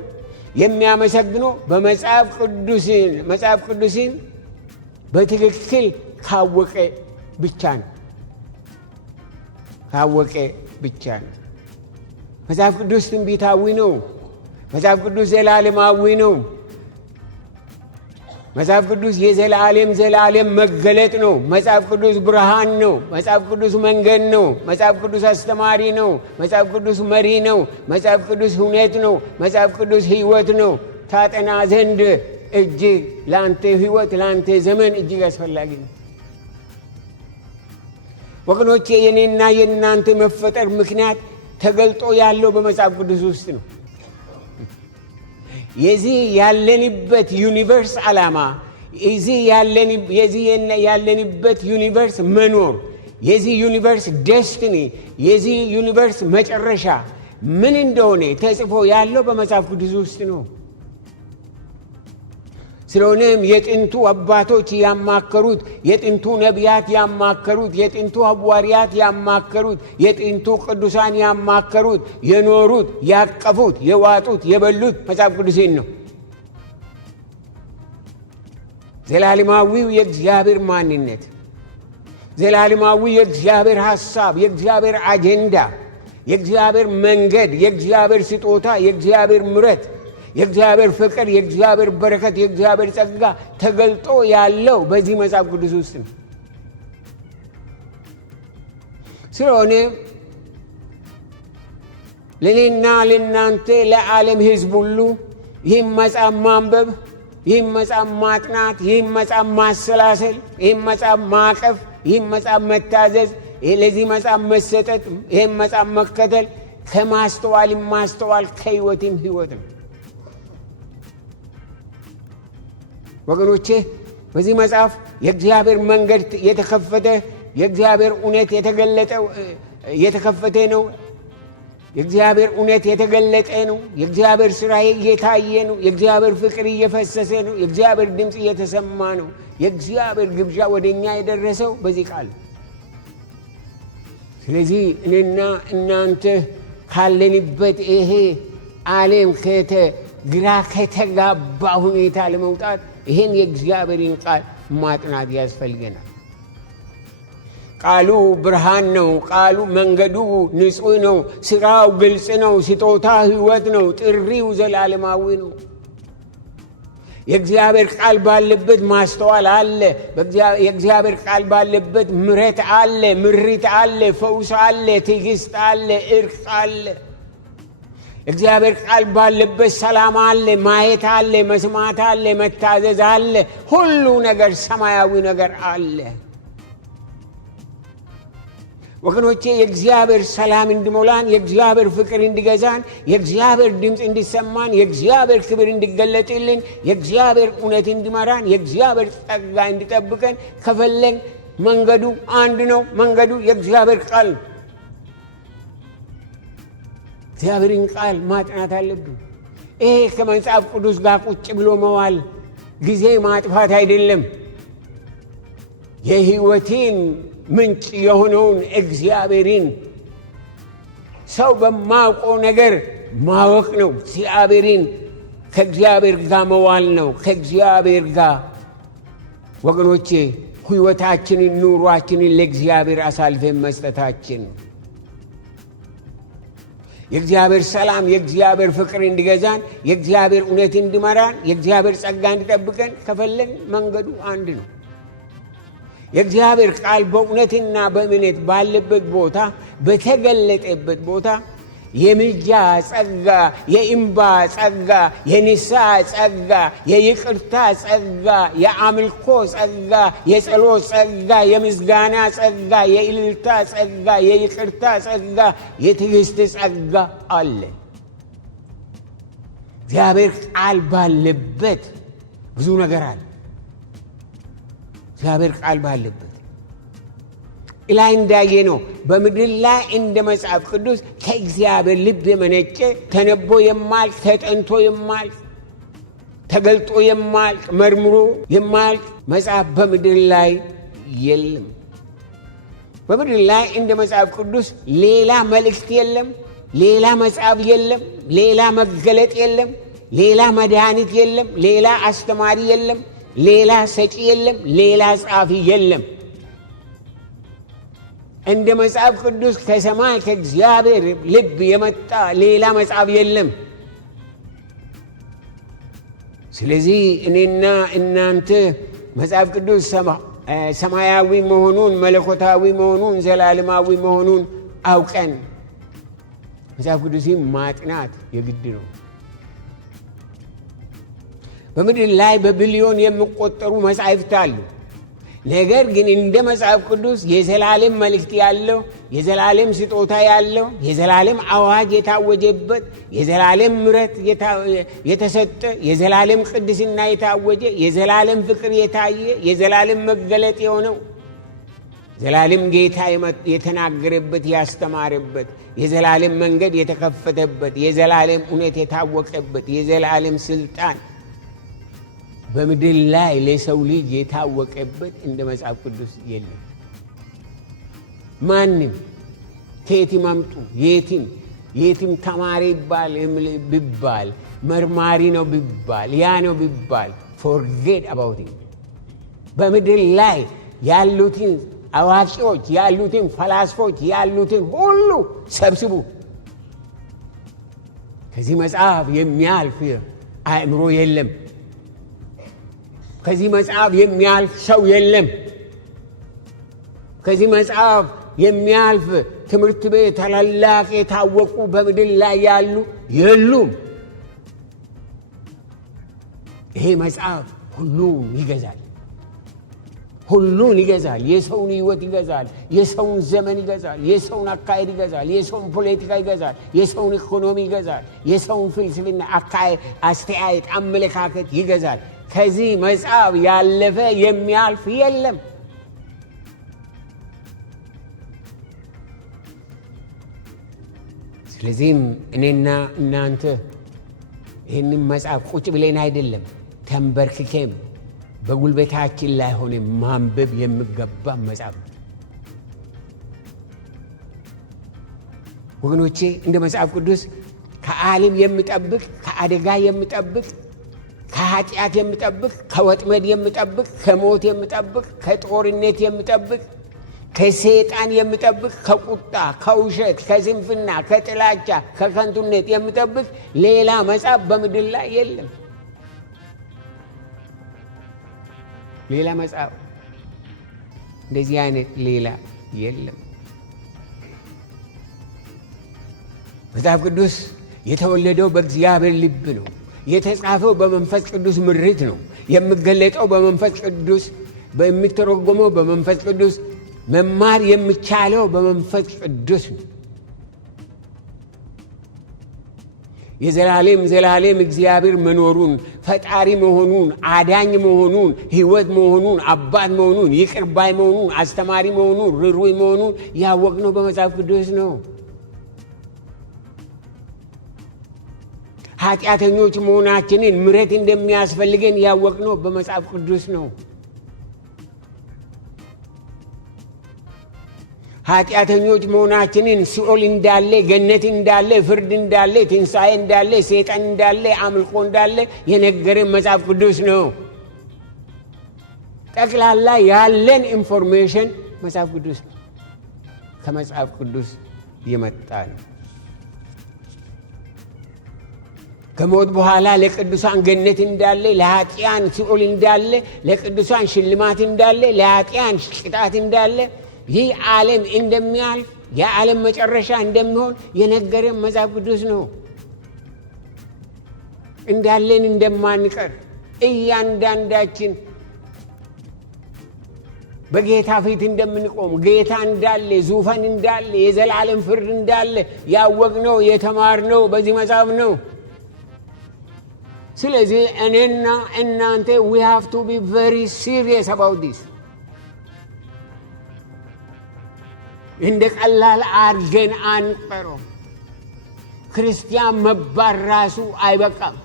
የሚያመሰግነው በመጽሐፍ ቅዱስን በትክክል ካወቀ ብቻ ነው። ካወቀ ብቻ ነው። መጽሐፍ ቅዱስ ትንቢታዊ ነው። መጽሐፍ ቅዱስ ዘላለማዊ ነው። መጽሐፍ ቅዱስ የዘላለም መገለጥ ነው። መጽሐፍ ቅዱስ ብርሃን ነው። መጽሐፍ ቅዱስ መንገድ ነው። መጽሐፍ ቅዱስ አስተማሪ ነው። መጽሐፍ ቅዱስ መሪ ነው። መጽሐፍ ቅዱስ እውነት ነው። መጽሐፍ ቅዱስ ሕይወት ነው። ታጠና ዘንድ እጅግ ለአንተ ሕይወት ለአንተ ዘመን እጅግ አስፈላጊ ነው። ወገኖቼ የኔና የእናንተ መፈጠር ምክንያት ተገልጦ ያለው በመጽሐፍ ቅዱስ ውስጥ ነው። የዚህ ያለንበት ዩኒቨርስ ዓላማ፣ የዚህ ያለንበት ዩኒቨርስ መኖር፣ የዚህ ዩኒቨርስ ደስቲኒ፣ የዚህ ዩኒቨርስ መጨረሻ ምን እንደሆነ ተጽፎ ያለው በመጽሐፍ ቅዱስ ውስጥ ነው። ስለሆነም የጥንቱ አባቶች ያማከሩት፣ የጥንቱ ነቢያት ያማከሩት፣ የጥንቱ ሐዋርያት ያማከሩት፣ የጥንቱ ቅዱሳን ያማከሩት፣ የኖሩት፣ ያቀፉት፣ የዋጡት፣ የበሉት መጽሐፍ ቅዱስን ነው። ዘላለማዊው የእግዚአብሔር ማንነት፣ ዘላለማዊ የእግዚአብሔር ሐሳብ፣ የእግዚአብሔር አጀንዳ፣ የእግዚአብሔር መንገድ፣ የእግዚአብሔር ስጦታ፣ የእግዚአብሔር ምሕረት፣ የእግዚአብሔር ፍቅር፣ የእግዚአብሔር በረከት፣ የእግዚአብሔር ጸጋ ተገልጦ ያለው በዚህ መጽሐፍ ቅዱስ ውስጥ ነው። ስለሆነ ለእኔና ለእናንተ ለዓለም ሕዝብ ሁሉ ይህም መጽሐፍ ማንበብ፣ ይህም መጽሐፍ ማጥናት፣ ይህም መጽሐፍ ማሰላሰል፣ ይህም መጽሐፍ ማቀፍ፣ ይህም መጽሐፍ መታዘዝ፣ ለዚህ መጽሐፍ መሰጠት፣ ይህም መጽሐፍ መከተል ከማስተዋልም ማስተዋል ከሕይወትም ሕይወት ነው። ወገኖቼ በዚህ መጽሐፍ የእግዚአብሔር መንገድ የተከፈተ፣ የእግዚአብሔር እውነት የተከፈተ ነው። የእግዚአብሔር እውነት የተገለጠ ነው። የእግዚአብሔር ሥራ እየታየ ነው። የእግዚአብሔር ፍቅር እየፈሰሰ ነው። የእግዚአብሔር ድምፅ እየተሰማ ነው። የእግዚአብሔር ግብዣ ወደ እኛ የደረሰው በዚህ ቃል። ስለዚህ እኔና እናንተ ካለንበት ይሄ ዓለም ግራ ከተጋባ ሁኔታ ለመውጣት ይሄን የእግዚአብሔርን ቃል ማጥናት ያስፈልገናል። ቃሉ ብርሃን ነው። ቃሉ መንገዱ ንጹህ ነው። ስራው ግልጽ ነው። ስጦታ ሕይወት ነው። ጥሪው ዘላለማዊ ነው። የእግዚአብሔር ቃል ባለበት ማስተዋል አለ። የእግዚአብሔር ቃል ባለበት ምሕረት አለ፣ ምሪት አለ፣ ፈውስ አለ፣ ትዕግስት አለ፣ እርቅ አለ። እግዚአብሔር ቃል ባለበት ሰላም አለ፣ ማየት አለ፣ መስማት አለ፣ መታዘዝ አለ። ሁሉ ነገር ሰማያዊ ነገር አለ። ወገኖቼ የእግዚአብሔር ሰላም እንዲሞላን፣ የእግዚአብሔር ፍቅር እንዲገዛን፣ የእግዚአብሔር ድምፅ እንዲሰማን፣ የእግዚአብሔር ክብር እንዲገለጥልን፣ የእግዚአብሔር እውነት እንዲመራን፣ የእግዚአብሔር ጸጋ እንዲጠብቀን ከፈለግን መንገዱ አንድ ነው። መንገዱ የእግዚአብሔር ቃል ነው። እግዚአብሔርን ቃል ማጥናት አለብን። ይሄ ከመጽሐፍ ቅዱስ ጋር ቁጭ ብሎ መዋል ጊዜ ማጥፋት አይደለም። የሕይወቴን ምንጭ የሆነውን እግዚአብሔርን ሰው በማውቀው ነገር ማወቅ ነው። እግዚአብሔርን ከእግዚአብሔር ጋር መዋል ነው። ከእግዚአብሔር ጋር ወገኖቼ ሕይወታችንን ኑሯችንን ለእግዚአብሔር አሳልፈን መስጠታችን፣ የእግዚአብሔር ሰላም የእግዚአብሔር ፍቅር እንዲገዛን፣ የእግዚአብሔር እውነት እንዲመራን፣ የእግዚአብሔር ጸጋ እንዲጠብቀን ከፈለግን መንገዱ አንድ ነው። የእግዚአብሔር ቃል በእውነትና በእምነት ባለበት ቦታ፣ በተገለጠበት ቦታ የምልጃ ጸጋ፣ የእንባ ጸጋ፣ የንስሐ ጸጋ፣ የይቅርታ ጸጋ፣ የአምልኮ ጸጋ፣ የጸሎት ጸጋ፣ የምስጋና ጸጋ፣ የእልልታ ጸጋ፣ የይቅርታ ጸጋ፣ የትዕግስት ጸጋ አለ። እግዚአብሔር ቃል ባለበት ብዙ ነገር አለ። እግዚአብሔር ቃል ባለበት ላይ እንዳየ ነው። በምድር ላይ እንደ መጽሐፍ ቅዱስ ከእግዚአብሔር ልብ የመነጨ ተነቦ የማልቅ ተጠንቶ የማልቅ ተገልጦ የማልቅ መርምሮ የማልቅ መጽሐፍ በምድር ላይ የለም። በምድር ላይ እንደ መጽሐፍ ቅዱስ ሌላ መልእክት የለም፣ ሌላ መጽሐፍ የለም፣ ሌላ መገለጥ የለም፣ ሌላ መድኃኒት የለም፣ ሌላ አስተማሪ የለም፣ ሌላ ሰጪ የለም፣ ሌላ ጻፊ የለም። እንደ መጽሐፍ ቅዱስ ከሰማይ ከእግዚአብሔር ልብ የመጣ ሌላ መጽሐፍ የለም። ስለዚህ እኔና እናንተ መጽሐፍ ቅዱስ ሰማያዊ መሆኑን፣ መለኮታዊ መሆኑን፣ ዘላለማዊ መሆኑን አውቀን መጽሐፍ ቅዱስን ማጥናት የግድ ነው። በምድር ላይ በቢሊዮን የሚቆጠሩ መጻሕፍት አሉ። ነገር ግን እንደ መጽሐፍ ቅዱስ የዘላለም መልእክት ያለው፣ የዘላለም ስጦታ ያለው፣ የዘላለም አዋጅ የታወጀበት፣ የዘላለም ምሕረት የተሰጠ፣ የዘላለም ቅድስና የታወጀ፣ የዘላለም ፍቅር የታየ፣ የዘላለም መገለጥ የሆነው፣ ዘላለም ጌታ የተናገረበት ያስተማረበት፣ የዘላለም መንገድ የተከፈተበት፣ የዘላለም እውነት የታወቀበት፣ የዘላለም ስልጣን በምድር ላይ ለሰው ልጅ የታወቀበት እንደ መጽሐፍ ቅዱስ የለም። ማንም ከየትም አምጡ፣ የትም ተማሪ ቢባል መርማሪ ነው ቢባል ያ ነው ቢባል ፎርጌት አባውት በምድር ላይ ያሉትን አዋቂዎች ያሉትን ፈላስፎች ያሉትን ሁሉ ሰብስቡ። ከዚህ መጽሐፍ የሚያልፍ አእምሮ የለም። ከዚህ መጽሐፍ የሚያልፍ ሰው የለም። ከዚህ መጽሐፍ የሚያልፍ ትምህርት ቤት ታላላቅ የታወቁ በምድር ላይ ያሉ የሉም። ይሄ መጽሐፍ ሁሉን ይገዛል። ሁሉን ይገዛል። የሰውን ሕይወት ይገዛል። የሰውን ዘመን ይገዛል። የሰውን አካሄድ ይገዛል። የሰውን ፖለቲካ ይገዛል። የሰውን ኢኮኖሚ ይገዛል። የሰውን ፍልስፍና አካሄድ፣ አስተያየት፣ አመለካከት ይገዛል። ከዚህ መጽሐፍ ያለፈ የሚያልፍ የለም። ስለዚህም እኔና እናንተ ይህንን መጽሐፍ ቁጭ ብለን አይደለም ተንበርክኬም በጉልበታችን ላይ ሆነ ማንበብ የሚገባ መጽሐፍ ነው። ወገኖቼ እንደ መጽሐፍ ቅዱስ ከዓለም የሚጠብቅ ከአደጋ የሚጠብቅ ከኃጢአት የሚጠብቅ ከወጥመድ የሚጠብቅ ከሞት የሚጠብቅ ከጦርነት የሚጠብቅ ከሰይጣን የሚጠብቅ ከቁጣ ከውሸት ከስንፍና ከጥላቻ ከከንቱነት የሚጠብቅ ሌላ መጽሐፍ በምድር ላይ የለም። ሌላ መጽሐፍ እንደዚህ አይነት ሌላ የለም። መጽሐፍ ቅዱስ የተወለደው በእግዚአብሔር ልብ ነው። የተጻፈው በመንፈስ ቅዱስ ምሪት ነው። የሚገለጠው በመንፈስ ቅዱስ፣ የሚተረጎመው በመንፈስ ቅዱስ፣ መማር የሚቻለው በመንፈስ ቅዱስ ነው። የዘላለም እግዚአብሔር መኖሩን፣ ፈጣሪ መሆኑን፣ አዳኝ መሆኑን፣ ሕይወት መሆኑን፣ አባት መሆኑን፣ ይቅር ባይ መሆኑን፣ አስተማሪ መሆኑን፣ ርኅሩይ መሆኑን ያወቅነው በመጽሐፍ ቅዱስ ነው። ኃጢአተኞች መሆናችንን ምሕረት እንደሚያስፈልገን ያወቅነው በመጽሐፍ ቅዱስ ነው። ኃጢአተኞች መሆናችንን ሲኦል እንዳለ፣ ገነት እንዳለ፣ ፍርድ እንዳለ፣ ትንሣኤ እንዳለ፣ ሰይጣን እንዳለ፣ አምልኮ እንዳለ የነገረን መጽሐፍ ቅዱስ ነው። ጠቅላላ ያለን ኢንፎርሜሽን መጽሐፍ ቅዱስ ነው። ከመጽሐፍ ቅዱስ የመጣ ነው። ከሞት በኋላ ለቅዱሳን ገነት እንዳለ፣ ለኃጢያን ሲኦል እንዳለ፣ ለቅዱሳን ሽልማት እንዳለ፣ ለኃጢያን ቅጣት እንዳለ፣ ይህ ዓለም እንደሚያልፍ የዓለም መጨረሻ እንደሚሆን የነገረን መጽሐፍ ቅዱስ ነው። እንዳለን እንደማንቀር እያንዳንዳችን በጌታ ፊት እንደምንቆም ጌታ እንዳለ፣ ዙፋን እንዳለ፣ የዘላለም ፍርድ እንዳለ ያወቅነው የተማርነው በዚህ መጽሐፍ ነው። ስለዚህ እኔና እናንተ we have to be very serious about this። እንደ ቀላል አድርገን አንቀረው። ክርስቲያን መባል ራሱ አይበቃም።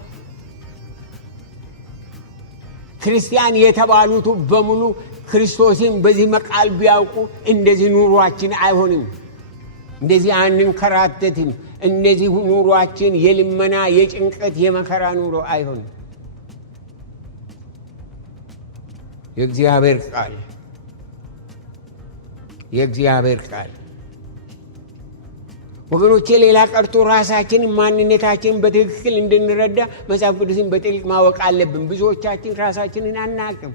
ክርስቲያን የተባሉት በሙሉ ክርስቶስን በዚህ መቃል ቢያውቁ እንደዚህ ኑሯችን አይሆንም። እንደዚህ አንንከራተትም። እንደዚህ ኑሯችን የልመና የጭንቀት የመከራ ኑሮ አይሆንም። የእግዚአብሔር ቃል ወገኖቼ፣ ሌላ ቀርቶ ራሳችንን ማንነታችንን በትክክል እንድንረዳ መጽሐፍ ቅዱስን በጥልቅ ማወቅ አለብን። ብዙዎቻችን ራሳችንን አናውቅም።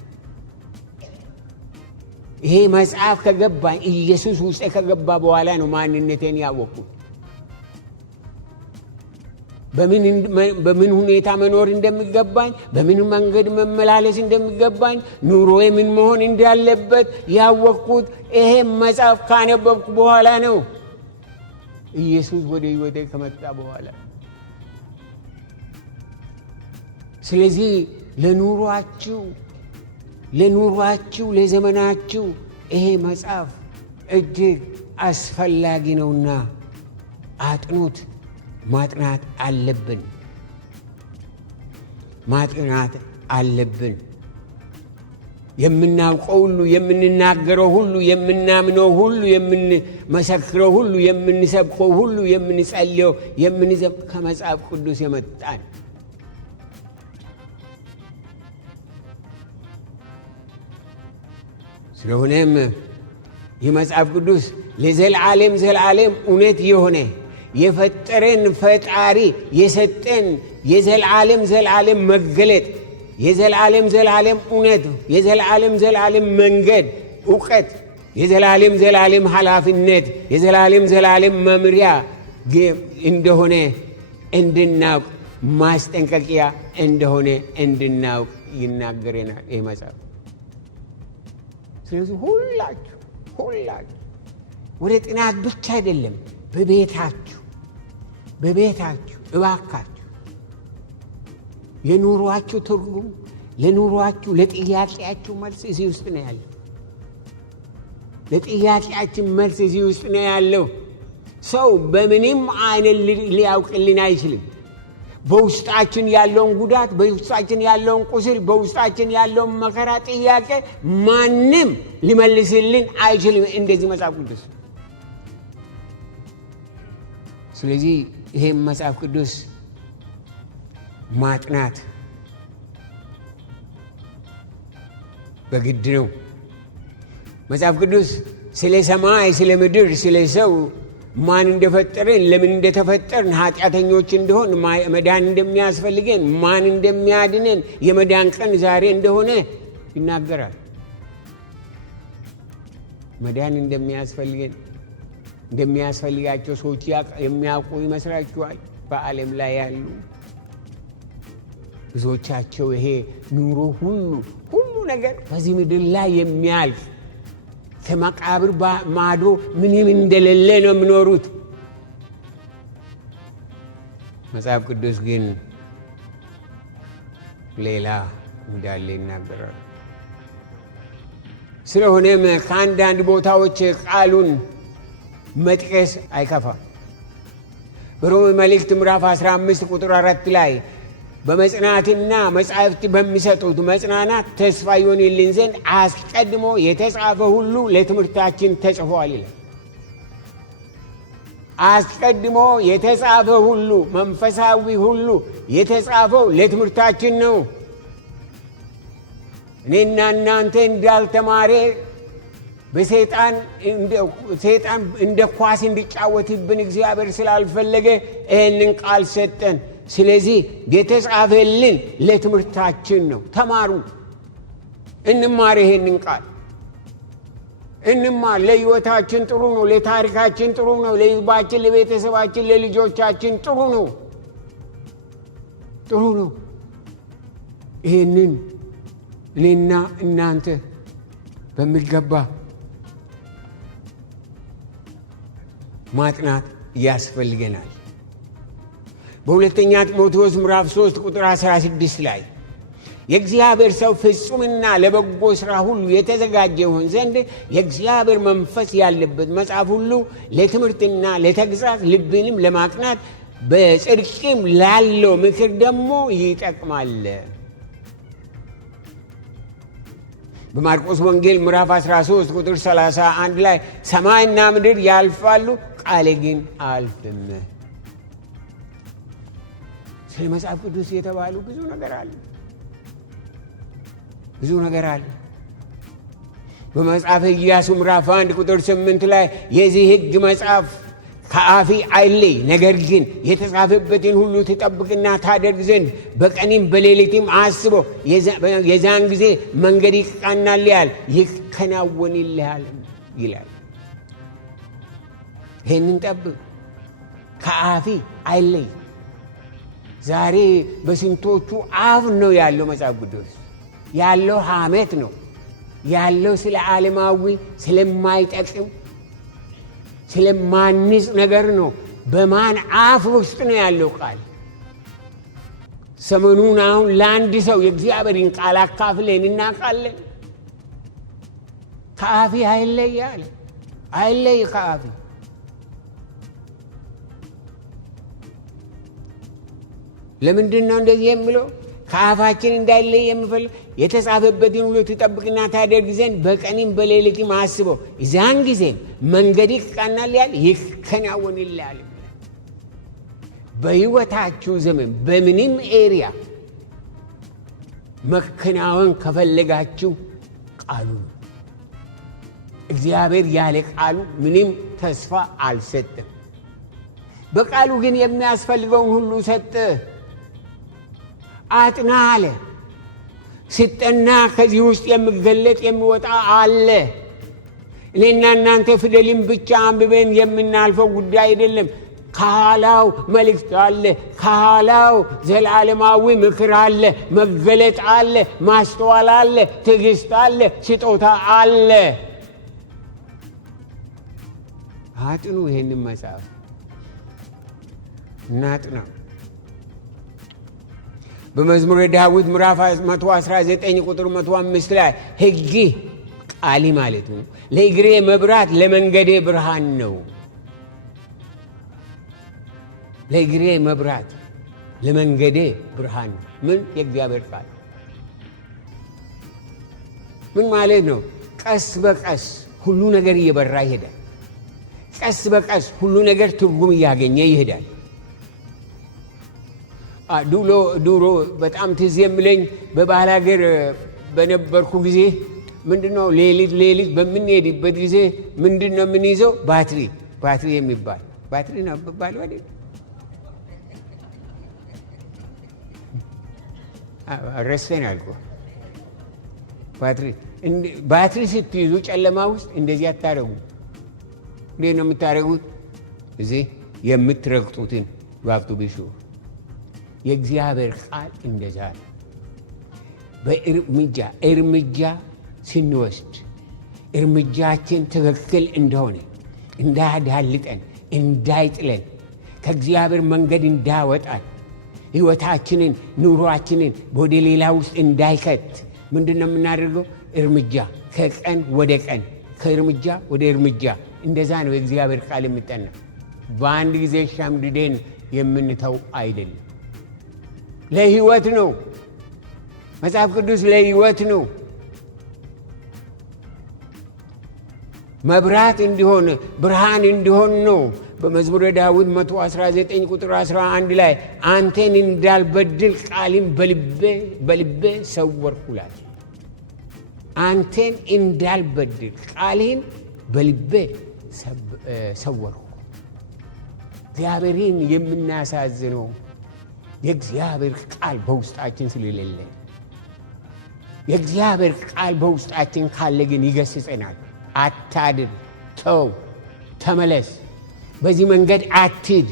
ይሄ መጽሐፍ ከገባኝ ኢየሱስ ውስጥ ከገባ በኋላ ነው ማንነቴን ያወቅኩት። በምን ሁኔታ መኖር እንደሚገባኝ፣ በምን መንገድ መመላለስ እንደሚገባኝ፣ ኑሮዬ ምን መሆን እንዳለበት ያወቅኩት ይሄ መጽሐፍ ካነበብኩ በኋላ ነው። ኢየሱስ ወደ ሕይወቴ ከመጣ በኋላ። ስለዚህ ለኑሯችሁ ለዘመናችሁ ይሄ መጽሐፍ እጅግ አስፈላጊ ነውና አጥኑት። ማጥናት አለብን። የምናውቀው ሁሉ፣ የምንናገረው ሁሉ፣ የምናምነው ሁሉ፣ የምንመሰክረው ሁሉ፣ የምንሰብከው ሁሉ፣ የምንጸልየው ከመጽሐፍ ቅዱስ የመጣን። ስለሆነም ይህ መጽሐፍ ቅዱስ ለዘላለም እውነት የሆነ የፈጠረን ፈጣሪ የሰጠን የዘላለም መገለጥ፣ የዘላለም እውነት፣ የዘላለም መንገድ እውቀት፣ የዘላለም ኃላፊነት፣ የዘላለም መምሪያ እንደሆነ እንድናውቅ፣ ማስጠንቀቂያ እንደሆነ እንድናውቅ ይናገረናል ይህ መጽሐፍ። ስለዚህ ሁላችሁ ወደ ጥናት ብቻ አይደለም፣ በቤታችሁ እባካችሁ የኑሯችሁ ትርጉም፣ ለኑሯችሁ ለጥያቄያችሁ መልስ እዚህ ውስጥ ነው ያለው። ለጥያቄያችን መልስ እዚህ ውስጥ ነው ያለው። ሰው በምንም አይነት ሊያውቅልን አይችልም። በውስጣችን ያለውን ጉዳት፣ በውስጣችን ያለውን ቁስል፣ በውስጣችን ያለውን መከራ ጥያቄ ማንም ሊመልስልን አይችልም እንደዚህ መጽሐፍ ቅዱስ። ስለዚህ ይሄን መጽሐፍ ቅዱስ ማጥናት በግድ ነው። መጽሐፍ ቅዱስ ስለ ሰማይ፣ ስለ ምድር፣ ስለ ሰው ማን እንደፈጠረን፣ ለምን እንደተፈጠርን፣ ኃጢአተኞች እንደሆን፣ መዳን እንደሚያስፈልገን፣ ማን እንደሚያድነን፣ የመዳን ቀን ዛሬ እንደሆነ ይናገራል። መዳን እንደሚያስፈልጋቸው ሰዎች የሚያውቁ ይመስላችኋል? በዓለም ላይ ያሉ ብዙዎቻቸው ይሄ ኑሮ ሁሉ ነገር በዚህ ምድር ላይ የሚያልፍ ከመቃብር ማዶ ምንም እንደሌለ ነው የሚኖሩት። መጽሐፍ ቅዱስ ግን ሌላ እንዳለ ይናገራል። ስለሆነም ከአንዳንድ ቦታዎች ቃሉን መጥቀስ አይከፋም። በሮሜ መልእክት ምዕራፍ 15 ቁጥር 4 ላይ በመጽናትና መጻሕፍት በሚሰጡት መጽናናት ተስፋ ይሆንልን ዘንድ አስቀድሞ የተጻፈ ሁሉ ለትምህርታችን ተጽፏል ይላል። አስቀድሞ የተጻፈ ሁሉ፣ መንፈሳዊ ሁሉ የተጻፈው ለትምህርታችን ነው። እኔና እናንተ እንዳልተማረ በሰይጣን እንደ ኳስ እንዲጫወትብን እግዚአብሔር ስላልፈለገ ይህንን ቃል ሰጠን። ስለዚህ የተጻፈልን ለትምህርታችን ነው። ተማሩ፣ እንማር፣ ይሄንን ቃል እንማር። ለሕይወታችን ጥሩ ነው፣ ለታሪካችን ጥሩ ነው፣ ለሕዝባችን፣ ለቤተሰባችን፣ ለልጆቻችን ጥሩ ነው፣ ጥሩ ነው። ይሄንን እኔና እናንተ በሚገባ ማጥናት ያስፈልገናል። በሁለተኛ ጢሞቴዎስ ምዕራፍ 3 ቁጥር 16 ላይ የእግዚአብሔር ሰው ፍጹምና ለበጎ ሥራ ሁሉ የተዘጋጀ ይሆን ዘንድ የእግዚአብሔር መንፈስ ያለበት መጽሐፍ ሁሉ ለትምህርትና ለተግሣጽ፣ ልብንም ለማቅናት በጽድቅም ላለው ምክር ደግሞ ይጠቅማል። በማርቆስ ወንጌል ምዕራፍ 13 ቁጥር 31 ላይ ሰማይና ምድር ያልፋሉ፣ ቃሌ ግን አያልፍም። ስለ መጽሐፍ ቅዱስ የተባሉ ብዙ ነገር አለ። በመጽሐፈ ኢያሱ ምዕራፍ 1 ቁጥር 8 ላይ የዚህ ሕግ መጽሐፍ ከአፊ አይለይ፣ ነገር ግን የተጻፈበትን ሁሉ ትጠብቅና ታደርግ ዘንድ በቀንም በሌሊትም አስበው፣ የዛን ጊዜ መንገድ ይቃናልሃል፣ ይከናወንልሃል ይላል። ይህንን ጠብቅ፣ ከአፊ አይለይ። ዛሬ በስንቶቹ አፍ ነው ያለው መጽሐፍ ቅዱስ? ያለው ሐሜት ነው ያለው፣ ስለ ዓለማዊ ስለማይጠቅም ስለማንጽ ነገር ነው። በማን አፍ ውስጥ ነው ያለው ቃል? ሰሞኑን አሁን ለአንድ ሰው የእግዚአብሔርን ቃል አካፍለን እናውቃለን። ከአፊ አይለይ አለ። አይለይ ከአፊ። ለምንድን ነው እንደዚህ የሚለው? ከአፋችን እንዳይለይ የምፈልግ የተጻፈበትን ሁሉ ትጠብቅና ታደርግ ዘንድ በቀንም በሌሊትም አስበው፣ እዚያን ጊዜም መንገድ ይቃናልሃል፣ ይከናወንልሃል። በሕይወታችሁ ዘመን በምንም ኤሪያ መከናወን ከፈለጋችሁ ቃሉ ነው። እግዚአብሔር ያለ ቃሉ ምንም ተስፋ አልሰጠም። በቃሉ ግን የሚያስፈልገውን ሁሉ ሰጠ። አጥና አለ። ሲጠና ከዚህ ውስጥ የሚገለጥ የሚወጣ አለ። እኔና እናንተ ፊደልን ብቻ አንብበን የምናልፈው ጉዳይ አይደለም። ከኋላው መልእክት አለ። ከኋላው ዘላለማዊ ምክር አለ፣ መገለጥ አለ፣ ማስተዋል አለ፣ ትዕግስት አለ፣ ስጦታ አለ። አጥኑ፣ ይሄንን መጽሐፍ እናጥና። በመዝሙረ ዳዊት ምዕራፍ 119 ቁጥር 105 ላይ ሕግ ቃሊ ማለት ነው ለእግሬ መብራት ለመንገዴ ብርሃን ነው። ለእግሬ መብራት ለመንገዴ ብርሃን ነው። ምን? የእግዚአብሔር ቃል። ምን ማለት ነው? ቀስ በቀስ ሁሉ ነገር እየበራ ይሄዳል። ቀስ በቀስ ሁሉ ነገር ትርጉም እያገኘ ይሄዳል። ድሮ በጣም ትዝ የሚለኝ በባህል ሀገር በነበርኩ ጊዜ ምንድነው ሌሊት በምንሄድበት ጊዜ ምንድነው የምንይዘው? ባትሪ የሚባል ባትሪ ነው የሚባለው አይደል? ረስተን አልኩ። ባትሪ ስትይዙ ጨለማ ውስጥ እንደዚህ አታረጉ። እንዴት ነው የምታረጉት? እዚህ የምትረግጡትን ባክቱ ቢሹ የእግዚአብሔር ቃል እንደዛ ነው። እርምጃ ስንወስድ እርምጃችን ትክክል እንደሆነ እንዳያዳልጠን፣ እንዳይጥለን፣ ከእግዚአብሔር መንገድ እንዳወጣን፣ ሕይወታችንን ኑሯችንን ወደ ሌላ ውስጥ እንዳይከት ምንድን ነው የምናደርገው? እርምጃ ከቀን ወደ ቀን ከእርምጃ ወደ እርምጃ እንደዛ ነው የእግዚአብሔር ቃል የሚጠና። በአንድ ጊዜ ሻምድዴን የምንተው አይደለም። ለሕይወት ነው መጽሐፍ ቅዱስ፣ ለሕይወት ነው። መብራት እንዲሆን ብርሃን እንዲሆን ነው። በመዝሙረ ዳዊት 119 ቁጥር 11 ላይ አንተን እንዳልበድል ቃልን በልቤ ሰወርኩላል። አንተን እንዳልበድል ቃልን በልቤ ሰወርኩ። እግዚአብሔርን የምናሳዝነው የእግዚአብሔር ቃል በውስጣችን ስለሌለ። የእግዚአብሔር ቃል በውስጣችን ካለ ግን ይገስጸናል። አታድር፣ ተው፣ ተመለስ፣ በዚህ መንገድ አትሂድ፣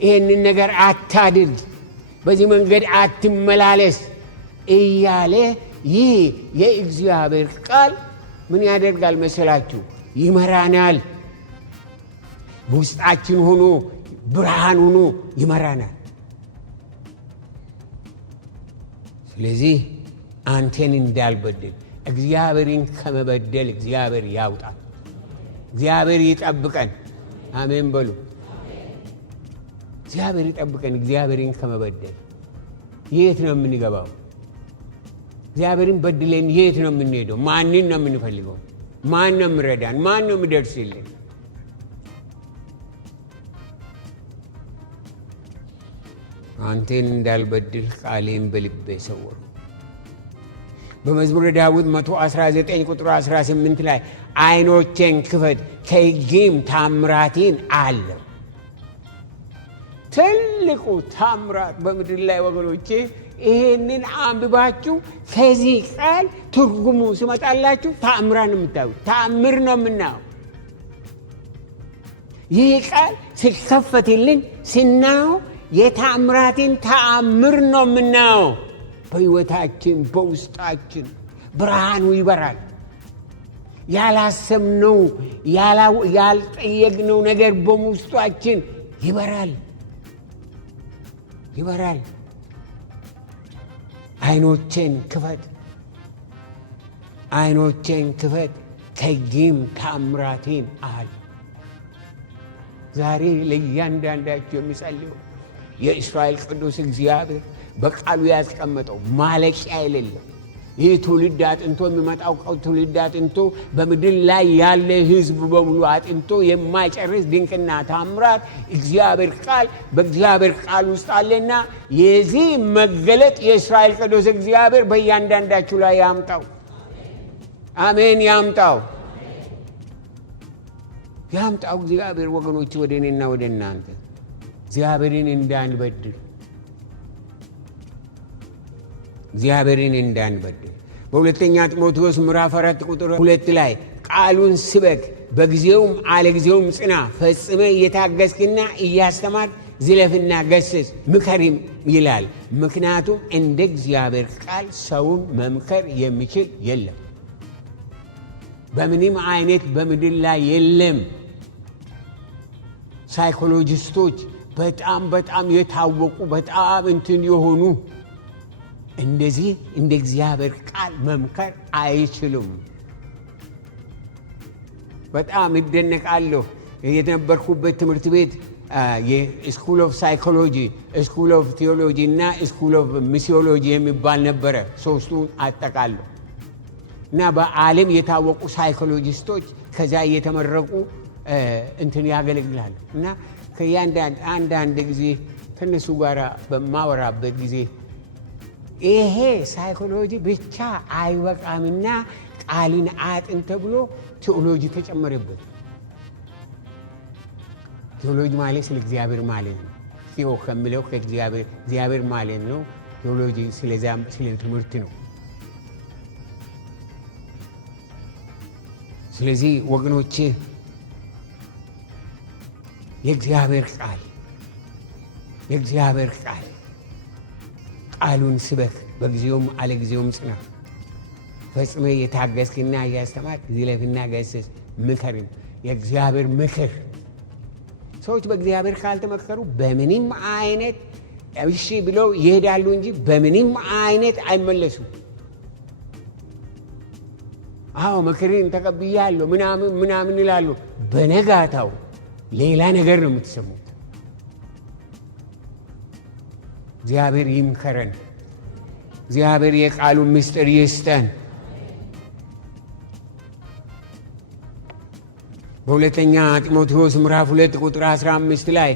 ይህንን ነገር አታድርግ፣ በዚህ መንገድ አትመላለስ እያለ ይህ የእግዚአብሔር ቃል ምን ያደርጋል መሰላችሁ? ይመራናል። በውስጣችን ሆኖ ብርሃን ሆኖ ይመራናል። ስለዚህ አንተን እንዳልበድል እግዚአብሔርን ከመበደል እግዚአብሔር ያውጣል። እግዚአብሔር ይጠብቀን። አሜን በሉ። እግዚአብሔር ይጠብቀን። እግዚአብሔርን ከመበደል የት ነው የምንገባው? እግዚአብሔርን በድለን የት ነው የምንሄደው? ማንን ነው የምንፈልገው? ማን ነው የሚረዳን? ማን ነው የሚደርስልን? አንተን እንዳልበድል ቃሌን በልቤ ሰወርኩ። በመዝሙረ ዳዊት 119 ቁጥር 18 ላይ ዓይኖቼን ክፈት ከሕግም ታምራቴን አለው። ትልቁ ታምራት በምድር ላይ ወገኖቼ፣ ይሄንን አንብባችሁ ከዚህ ቃል ትርጉሙ ሲመጣላችሁ ታምራን የምታዩ ታምር ነው የምናየው። ይህ ቃል ሲከፈትልን ስናየው የታምራትን ተአምር ነው የምናየው። በሕይወታችን በውስጣችን ብርሃኑ ይበራል። ያላሰብነው ያልጠየቅነው ነገር በውስጣችን ይበራል። ዓይኖቼን ክፈት ከሕግም ታምራቴን አለ። ዛሬ ለእያንዳንዳቸው የሚጸልየው የእስራኤል ቅዱስ እግዚአብሔር በቃሉ ያስቀመጠው ማለቂያ የሌለው ይህ ትውልድ አጥንቶ የሚመጣው ትውልድ አጥንቶ በምድር ላይ ያለ ሕዝብ በሙሉ አጥንቶ የማይጨርስ ድንቅና ታምራት እግዚአብሔር ቃል በእግዚአብሔር ቃል ውስጥ አለና የዚህ መገለጥ የእስራኤል ቅዱስ እግዚአብሔር በእያንዳንዳችሁ ላይ ያምጣው። አሜን። ያምጣው እግዚአብሔር ወገኖች፣ ወደ እኔና ወደ እናንተ እግዚአብሔርን እንዳንበድል በሁለተኛ ጢሞቴዎስ ምዕራፍ 4 ቁጥር 2 ላይ ቃሉን ስበክ፣ በጊዜውም አለጊዜውም ጽና፣ ፈጽመ እየታገስክና እያስተማር ዝለፍና ገስጽ ምከሪም ይላል። ምክንያቱም እንደ እግዚአብሔር ቃል ሰውን መምከር የሚችል የለም፣ በምንም አይነት በምድር ላይ የለም። ሳይኮሎጂስቶች በጣም የታወቁ በጣም እንትን የሆኑ እንደዚህ እንደ እግዚአብሔር ቃል መምከር አይችሉም። በጣም ይደነቃለሁ። የተነበርኩበት ትምህርት ቤት የስኩል ኦፍ ሳይኮሎጂ፣ ስኩል ኦፍ ቴዎሎጂ እና ስኩል ኦፍ ሚሲዮሎጂ የሚባል ነበረ። ሶስቱን አጠቃለሁ እና በዓለም የታወቁ ሳይኮሎጂስቶች ከዛ እየተመረቁ እንትን ያገለግላሉ። እና አንዳንድ ጊዜ ከነሱ ጋር በማወራበት ጊዜ ይሄ ሳይኮሎጂ ብቻ አይበቃምና ቃልን አጥን ተብሎ ቴዎሎጂ ተጨመረበት። ቴዎሎጂ ማለት ስለ እግዚአብሔር ማለት ነው። ቴዎ ከሚለው ከእግዚአብሔር ማለት ነው። ቴዎሎጂ ስለ ትምህርት ነው። ስለዚህ ወገኖቼ የእግዚአብሔር ቃል ቃሉን ስበክ፣ በጊዜውም አለጊዜውም ጽና፣ ፈጽመ የታገስክና እያስተማር ዝለፍና ገስጽ፣ ምከርም። የእግዚአብሔር ምክር ሰዎች በእግዚአብሔር ካልተመከሩ በምንም አይነት እሺ ብለው ይሄዳሉ እንጂ በምንም አይነት አይመለሱም። አዎ ምክርን ተቀብያለሁ ምናምን ይላሉ። በነጋታው ሌላ ነገር ነው የምትሰሙት። እግዚአብሔር ይምከረን። እግዚአብሔር የቃሉን ምስጢር ይስጠን። በሁለተኛ ጢሞቴዎስ ምዕራፍ 2 ቁጥር 15 ላይ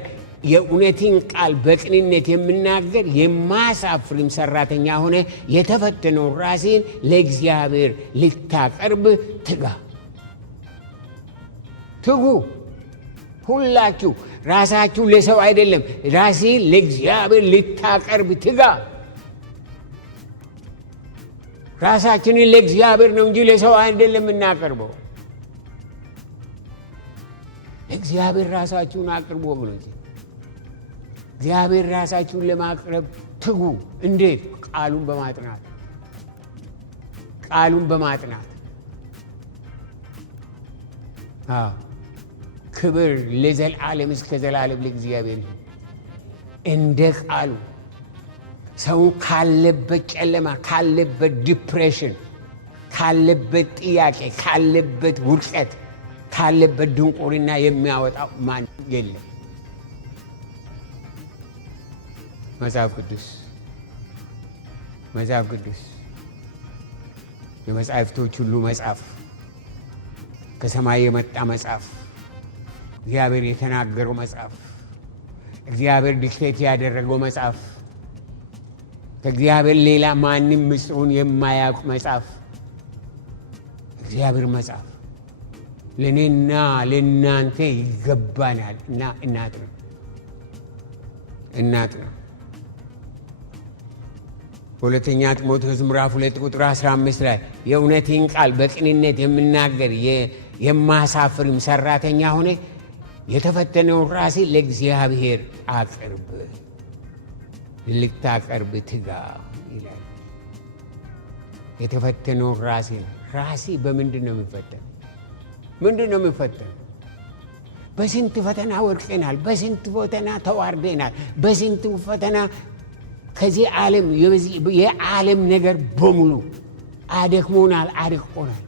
የእውነትን ቃል በቅንነት የምናገር የማያሳፍርም ሰራተኛ ሆነ የተፈተነው ራሴን ለእግዚአብሔር ልታቀርብ ትጋ። ትጉ ሁላችሁ ራሳችሁ ለሰው አይደለም፣ ራሴን ለእግዚአብሔር ልታቀርብ ትጋ። ራሳችንን ለእግዚአብሔር ነው እንጂ ለሰው አይደለም እናቀርበው። እግዚአብሔር ራሳችሁን አቅርቡ ወገኖች። እግዚአብሔር ራሳችሁን ለማቅረብ ትጉ። እንዴት? ቃሉን በማጥናት ክብር ለዘላለም እስከ ዘላለም ለእግዚአብሔር ይሁን። እንደ ቃሉ ሰው ካለበት ጨለማ፣ ካለበት ዲፕሬሽን፣ ካለበት ጥያቄ፣ ካለበት ውድቀት፣ ካለበት ድንቁርና የሚያወጣው ማን የለም። መጽሐፍ ቅዱስ የመጽሐፍቶች ሁሉ መጽሐፍ፣ ከሰማይ የመጣ መጽሐፍ፣ እግዚአብሔር የተናገረው መጽሐፍ፣ እግዚአብሔር ዲክቴት ያደረገው መጽሐፍ፣ ከእግዚአብሔር ሌላ ማንም ምስጢሩን የማያውቅ መጽሐፍ፣ እግዚአብሔር መጽሐፍ ለእኔና ለእናንተ ይገባናል እና እናት ነው። ሁለተኛ ጢሞቴዎስ ምዕራፍ 2 ቁጥር 15 ላይ የእውነትን ቃል በቅንነት የምናገር የማሳፍርም ሰራተኛ ሆነ የተፈተነውን ራሴ ለእግዚአብሔር አቅርብ፣ ልታቀርብ ትጋ ይላል። የተፈተነውን ራሴ በምንድን ነው የሚፈተነው? በስንት ፈተና ወድቀናል። በስንት ፈተና ተዋርደናል። በስንት ፈተና ከዚህ ዓለም የዓለም ነገር በሙሉ አደክሞናል፣ አድቆናል።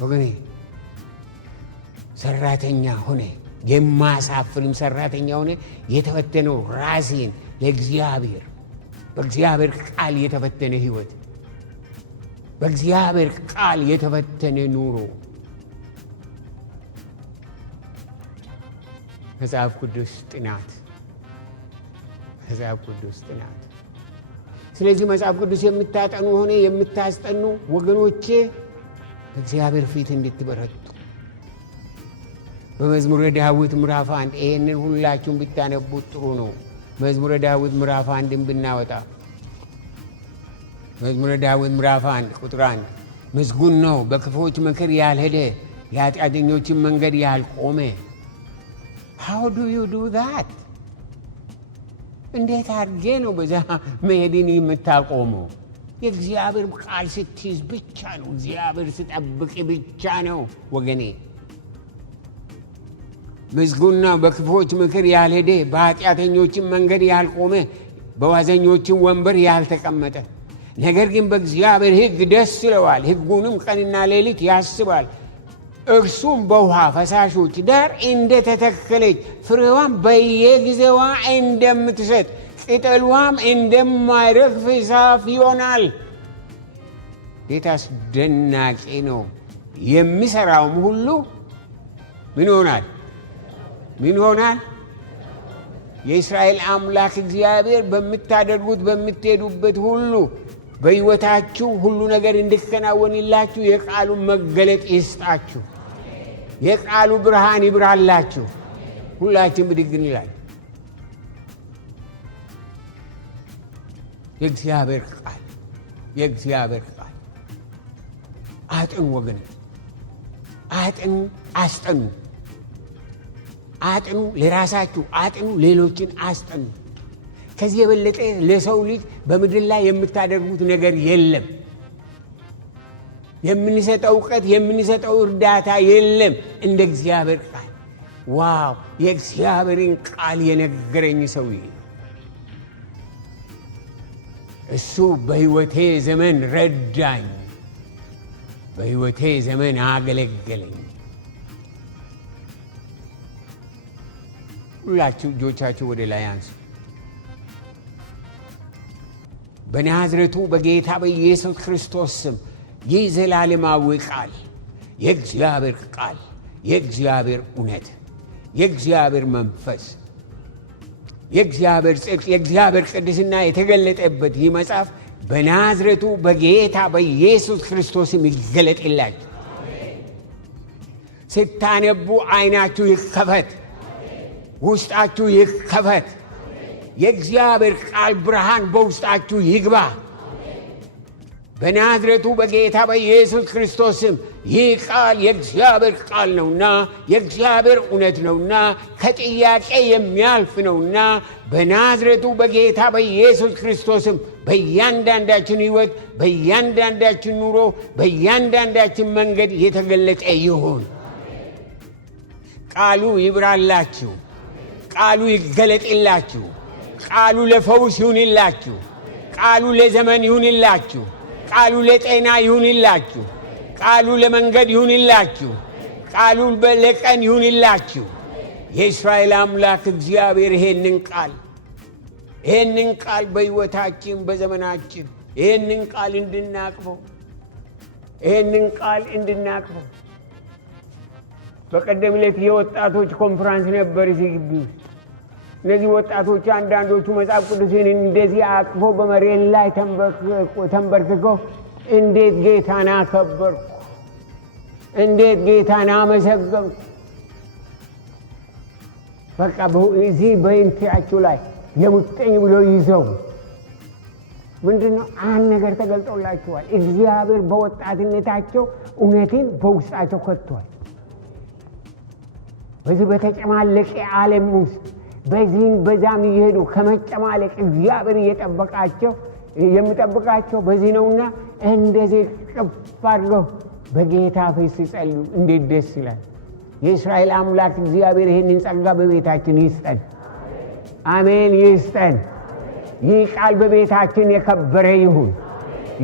ወገኔ ሰራተኛ ሆነ የማያሳፍርም ሰራተኛ ሆነ የተፈተነው ራሴን ለእግዚአብሔር በእግዚአብሔር ቃል የተፈተነ ህይወት፣ በእግዚአብሔር ቃል የተፈተነ ኑሮ፣ መጽሐፍ ቅዱስ ጥናት። ስለዚህ መጽሐፍ ቅዱስ የምታጠኑ ሆነ የምታስጠኑ ወገኖቼ በእግዚአብሔር ፊት እንድትበረቱ በመዝሙረ ዳዊት ምዕራፍ 1 ይሄንን ሁላችሁም ብታነቡት ጥሩ ነው። መዝሙረ ዳዊት ምዕራፍ 1ን ብናወጣ መዝሙረ ዳዊት ምዕራፍ 1 ቁጥር 1 ምስጉን ነው በክፉዎች ምክር ያልሄደ የኃጢአተኞችን መንገድ ያልቆመ። How do you do that? እንዴት አድርጌ ነው በዛ መሄድን የምታቆመው? የእግዚአብሔር ቃል ስትይዝ ብቻ ነው። እግዚአብሔር ስጠብቅ ብቻ ነው ወገኔ። ምስጉን ነው በክፉዎች ምክር ያልሄደ በኃጢአተኞችን መንገድ ያልቆመ በዋዘኞችን ወንበር ያልተቀመጠ፣ ነገር ግን በእግዚአብሔር ሕግ ደስ ይለዋል፣ ሕጉንም ቀንና ሌሊት ያስባል። እርሱም በውሃ ፈሳሾች ዳር እንደተተከለች ፍሬዋም በየጊዜዋ እንደምትሰጥ ቅጠሏም እንደማይረግፍ ዛፍ ይሆናል። ጌታ አስደናቂ ነው። የሚሰራውም ሁሉ ምን ይሆናል? ምን ይሆናል? የእስራኤል አምላክ እግዚአብሔር በምታደርጉት በምትሄዱበት ሁሉ በሕይወታችሁ ሁሉ ነገር እንዲከናወንላችሁ የቃሉ መገለጥ ይስጣችሁ። የቃሉ ብርሃን ይብራላችሁ። ሁላችን ብድግ እንላለን። የእግዚአብሔር ቃል የእግዚአብሔር ቃል አጥኑ ወገን፣ አጥኑ፣ አስጠኑ። አጥኑ፣ ለራሳችሁ አጥኑ፣ ሌሎችን አስጠኑ። ከዚህ የበለጠ ለሰው ልጅ በምድር ላይ የምታደርጉት ነገር የለም። የምንሰጠው ዕውቀት የምንሰጠው እርዳታ የለም እንደ እግዚአብሔር ቃል። ዋው! የእግዚአብሔርን ቃል የነገረኝ ሰውዬ እሱ በሕይወቴ ዘመን ረዳኝ፣ በሕይወቴ ዘመን አገለገለኝ። ሁላችሁ እጆቻችሁ ወደ ላይ አንሱ። በናዝሬቱ በጌታ በኢየሱስ ክርስቶስ ስም ይህ ዘላለማዊ ቃል፣ የእግዚአብሔር ቃል፣ የእግዚአብሔር እውነት፣ የእግዚአብሔር መንፈስ፣ የእግዚአብሔር ጽድቅ፣ የእግዚአብሔር ቅድስና የተገለጠበት ይህ መጽሐፍ በናዝሬቱ በጌታ በኢየሱስ ክርስቶስ ስም ይገለጥላችሁ። ስታነቡ ዓይናችሁ ይከፈት፣ ውስጣችሁ ይከፈት። የእግዚአብሔር ቃል ብርሃን በውስጣችሁ ይግባ። በናዝሬቱ በጌታ በኢየሱስ ክርስቶስ ስም ይህ ቃል የእግዚአብሔር ቃል ነውና የእግዚአብሔር እውነት ነውና ከጥያቄ የሚያልፍ ነውና በናዝሬቱ በጌታ በኢየሱስ ክርስቶስ ስም በእያንዳንዳችን ሕይወት፣ በእያንዳንዳችን ኑሮ፣ በእያንዳንዳችን መንገድ የተገለጠ ይሁን። ቃሉ ይብራላችሁ። ቃሉ ይገለጥላችሁ። ቃሉ ለፈውስ ይሁንላችሁ። ቃሉ ለዘመን ይሁንላችሁ። ቃሉ ለጤና ይሁንላችሁ። ቃሉ ለመንገድ ይሁንላችሁ። ቃሉ ለቀን ይሁንላችሁ። የእስራኤል አምላክ እግዚአብሔር ይሄንን ቃል በሕይወታችን በዘመናችን ይሄንን ቃል እንድናቅፈው በቀደም ዕለት የወጣቶች ኮንፈረንስ ነበር እዚህ ግቢ ውስጥ። እነዚህ ወጣቶች አንዳንዶቹ መጽሐፍ ቅዱስን እንደዚህ አቅፎ በመሬት ላይ ተንበርክከው እንዴት ጌታን አከበርኩ፣ እንዴት ጌታን አመሰገንኩ። በቃ እዚህ በእንትያችሁ ላይ የሙጥኝ ብሎ ይዘው ምንድነው አንድ ነገር ተገልጦላችኋል። እግዚአብሔር በወጣትነታቸው እውነትን በውስጣቸው ከቷል። በዚህ በተጨማለቀ ዓለም ውስጥ በዚህም በዛም እየሄዱ ከመጨማለቅ እግዚአብሔር የሚጠብቃቸው በዚህ ነውና እንደዚህ ቅፍ አድርገው በጌታ ፊት ሲጸልዩ እንዴት ደስ ይላል። የእስራኤል አምላክ እግዚአብሔር ይህንን ጸጋ በቤታችን ይስጠን። አሜን፣ ይስጠን። ይህ ቃል በቤታችን የከበረ ይሁን።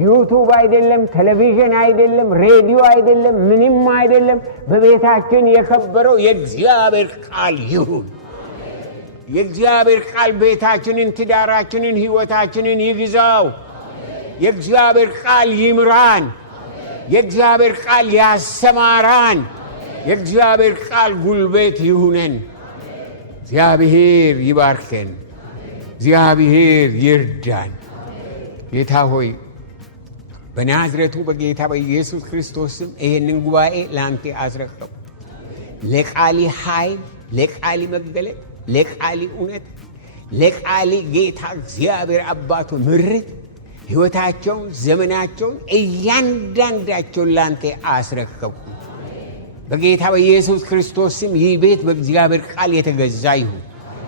ዩቱብ አይደለም፣ ቴሌቪዥን አይደለም፣ ሬዲዮ አይደለም፣ ምንም አይደለም። በቤታችን የከበረው የእግዚአብሔር ቃል ይሁን። የእግዚአብሔር ቃል ቤታችንን፣ ትዳራችንን፣ ሕይወታችንን ይግዛው። የእግዚአብሔር ቃል ይምራን። የእግዚአብሔር ቃል ያሰማራን። የእግዚአብሔር ቃል ጉልበት ይሁነን። እግዚአብሔር ይባርከን። እግዚአብሔር ይርዳን። ጌታ ሆይ በናዝሬቱ በጌታ በኢየሱስ ክርስቶስ ስም ይህንን ጉባኤ ለአንተ አስረከቡ። ለቃሊ ኃይል፣ ለቃሊ መገለጥ፣ ለቃሊ እውነት፣ ለቃሊ ጌታ እግዚአብሔር አባቶ ምርት ሕይወታቸውን፣ ዘመናቸውን እያንዳንዳቸውን ለአንተ አስረከቡ። በጌታ በኢየሱስ ክርስቶስ ስም ይህ ቤት በእግዚአብሔር ቃል የተገዛ ይሁን።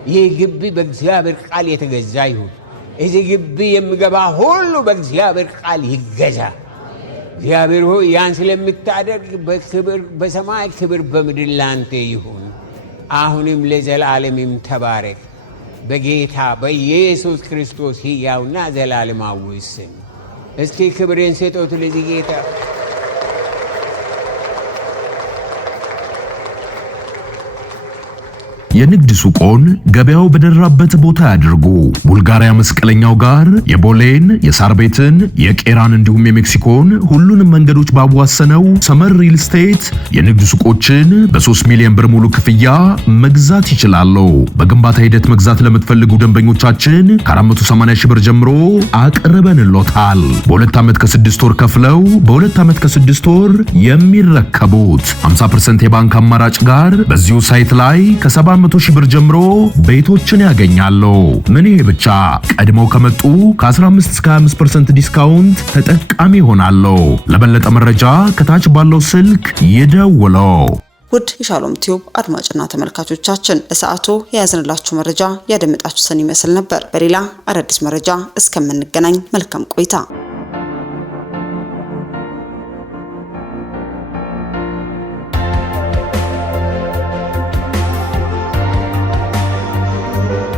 ይህ ግቢ በእግዚአብሔር ቃል የተገዛ ይሁን። እዚህ ግቢ የሚገባ ሁሉ በእግዚአብሔር ቃል ይገዛ። እግዚአብሔር ሆይ ያን ስለምታደርግ በክብር በሰማይ ክብር በምድር ላንተ ይሁን፣ አሁንም ለዘላለምም ተባረክ። በጌታ በኢየሱስ ክርስቶስ ሕያውና ዘላለማዊ ስም እስኪ ክብርን ስጡት ለዚህ ጌታ። የንግድ ሱቆን ገበያው በደራበት ቦታ ያድርጉ። ቡልጋሪያ መስቀለኛው ጋር የቦሌን፣ የሳር ቤትን፣ የቄራን እንዲሁም የሜክሲኮን ሁሉንም መንገዶች ባዋሰነው ሰመር ሪል ስቴት የንግድ ሱቆችን በ3 ሚሊዮን ብር ሙሉ ክፍያ መግዛት ይችላሉ። በግንባታ ሂደት መግዛት ለምትፈልጉ ደንበኞቻችን ከ480 ሺህ ብር ጀምሮ አቅርበንሎታል። በ2 ዓመት ከ6 ወር ከፍለው በ2 ዓመት ከ6 ወር የሚረከቡት 50% የባንክ አማራጭ ጋር በዚሁ ሳይት ላይ ከ700 ሺህ ብር ጀምሮ ቤቶችን ያገኛሉ። ምን ይሄ ብቻ ቀድመው ከመጡ ከ15 እስከ 25% ዲስካውንት ተጠቃሚ ይሆናሉ። ለበለጠ መረጃ ከታች ባለው ስልክ ይደውሉ። ውድ የሻሎም ቲዩብ አድማጭና ተመልካቾቻችን ለሰዓቱ የያዝንላችሁ መረጃ ያደመጣችሁትን ይመስል ነበር። በሌላ አዳዲስ መረጃ እስከምንገናኝ መልካም ቆይታ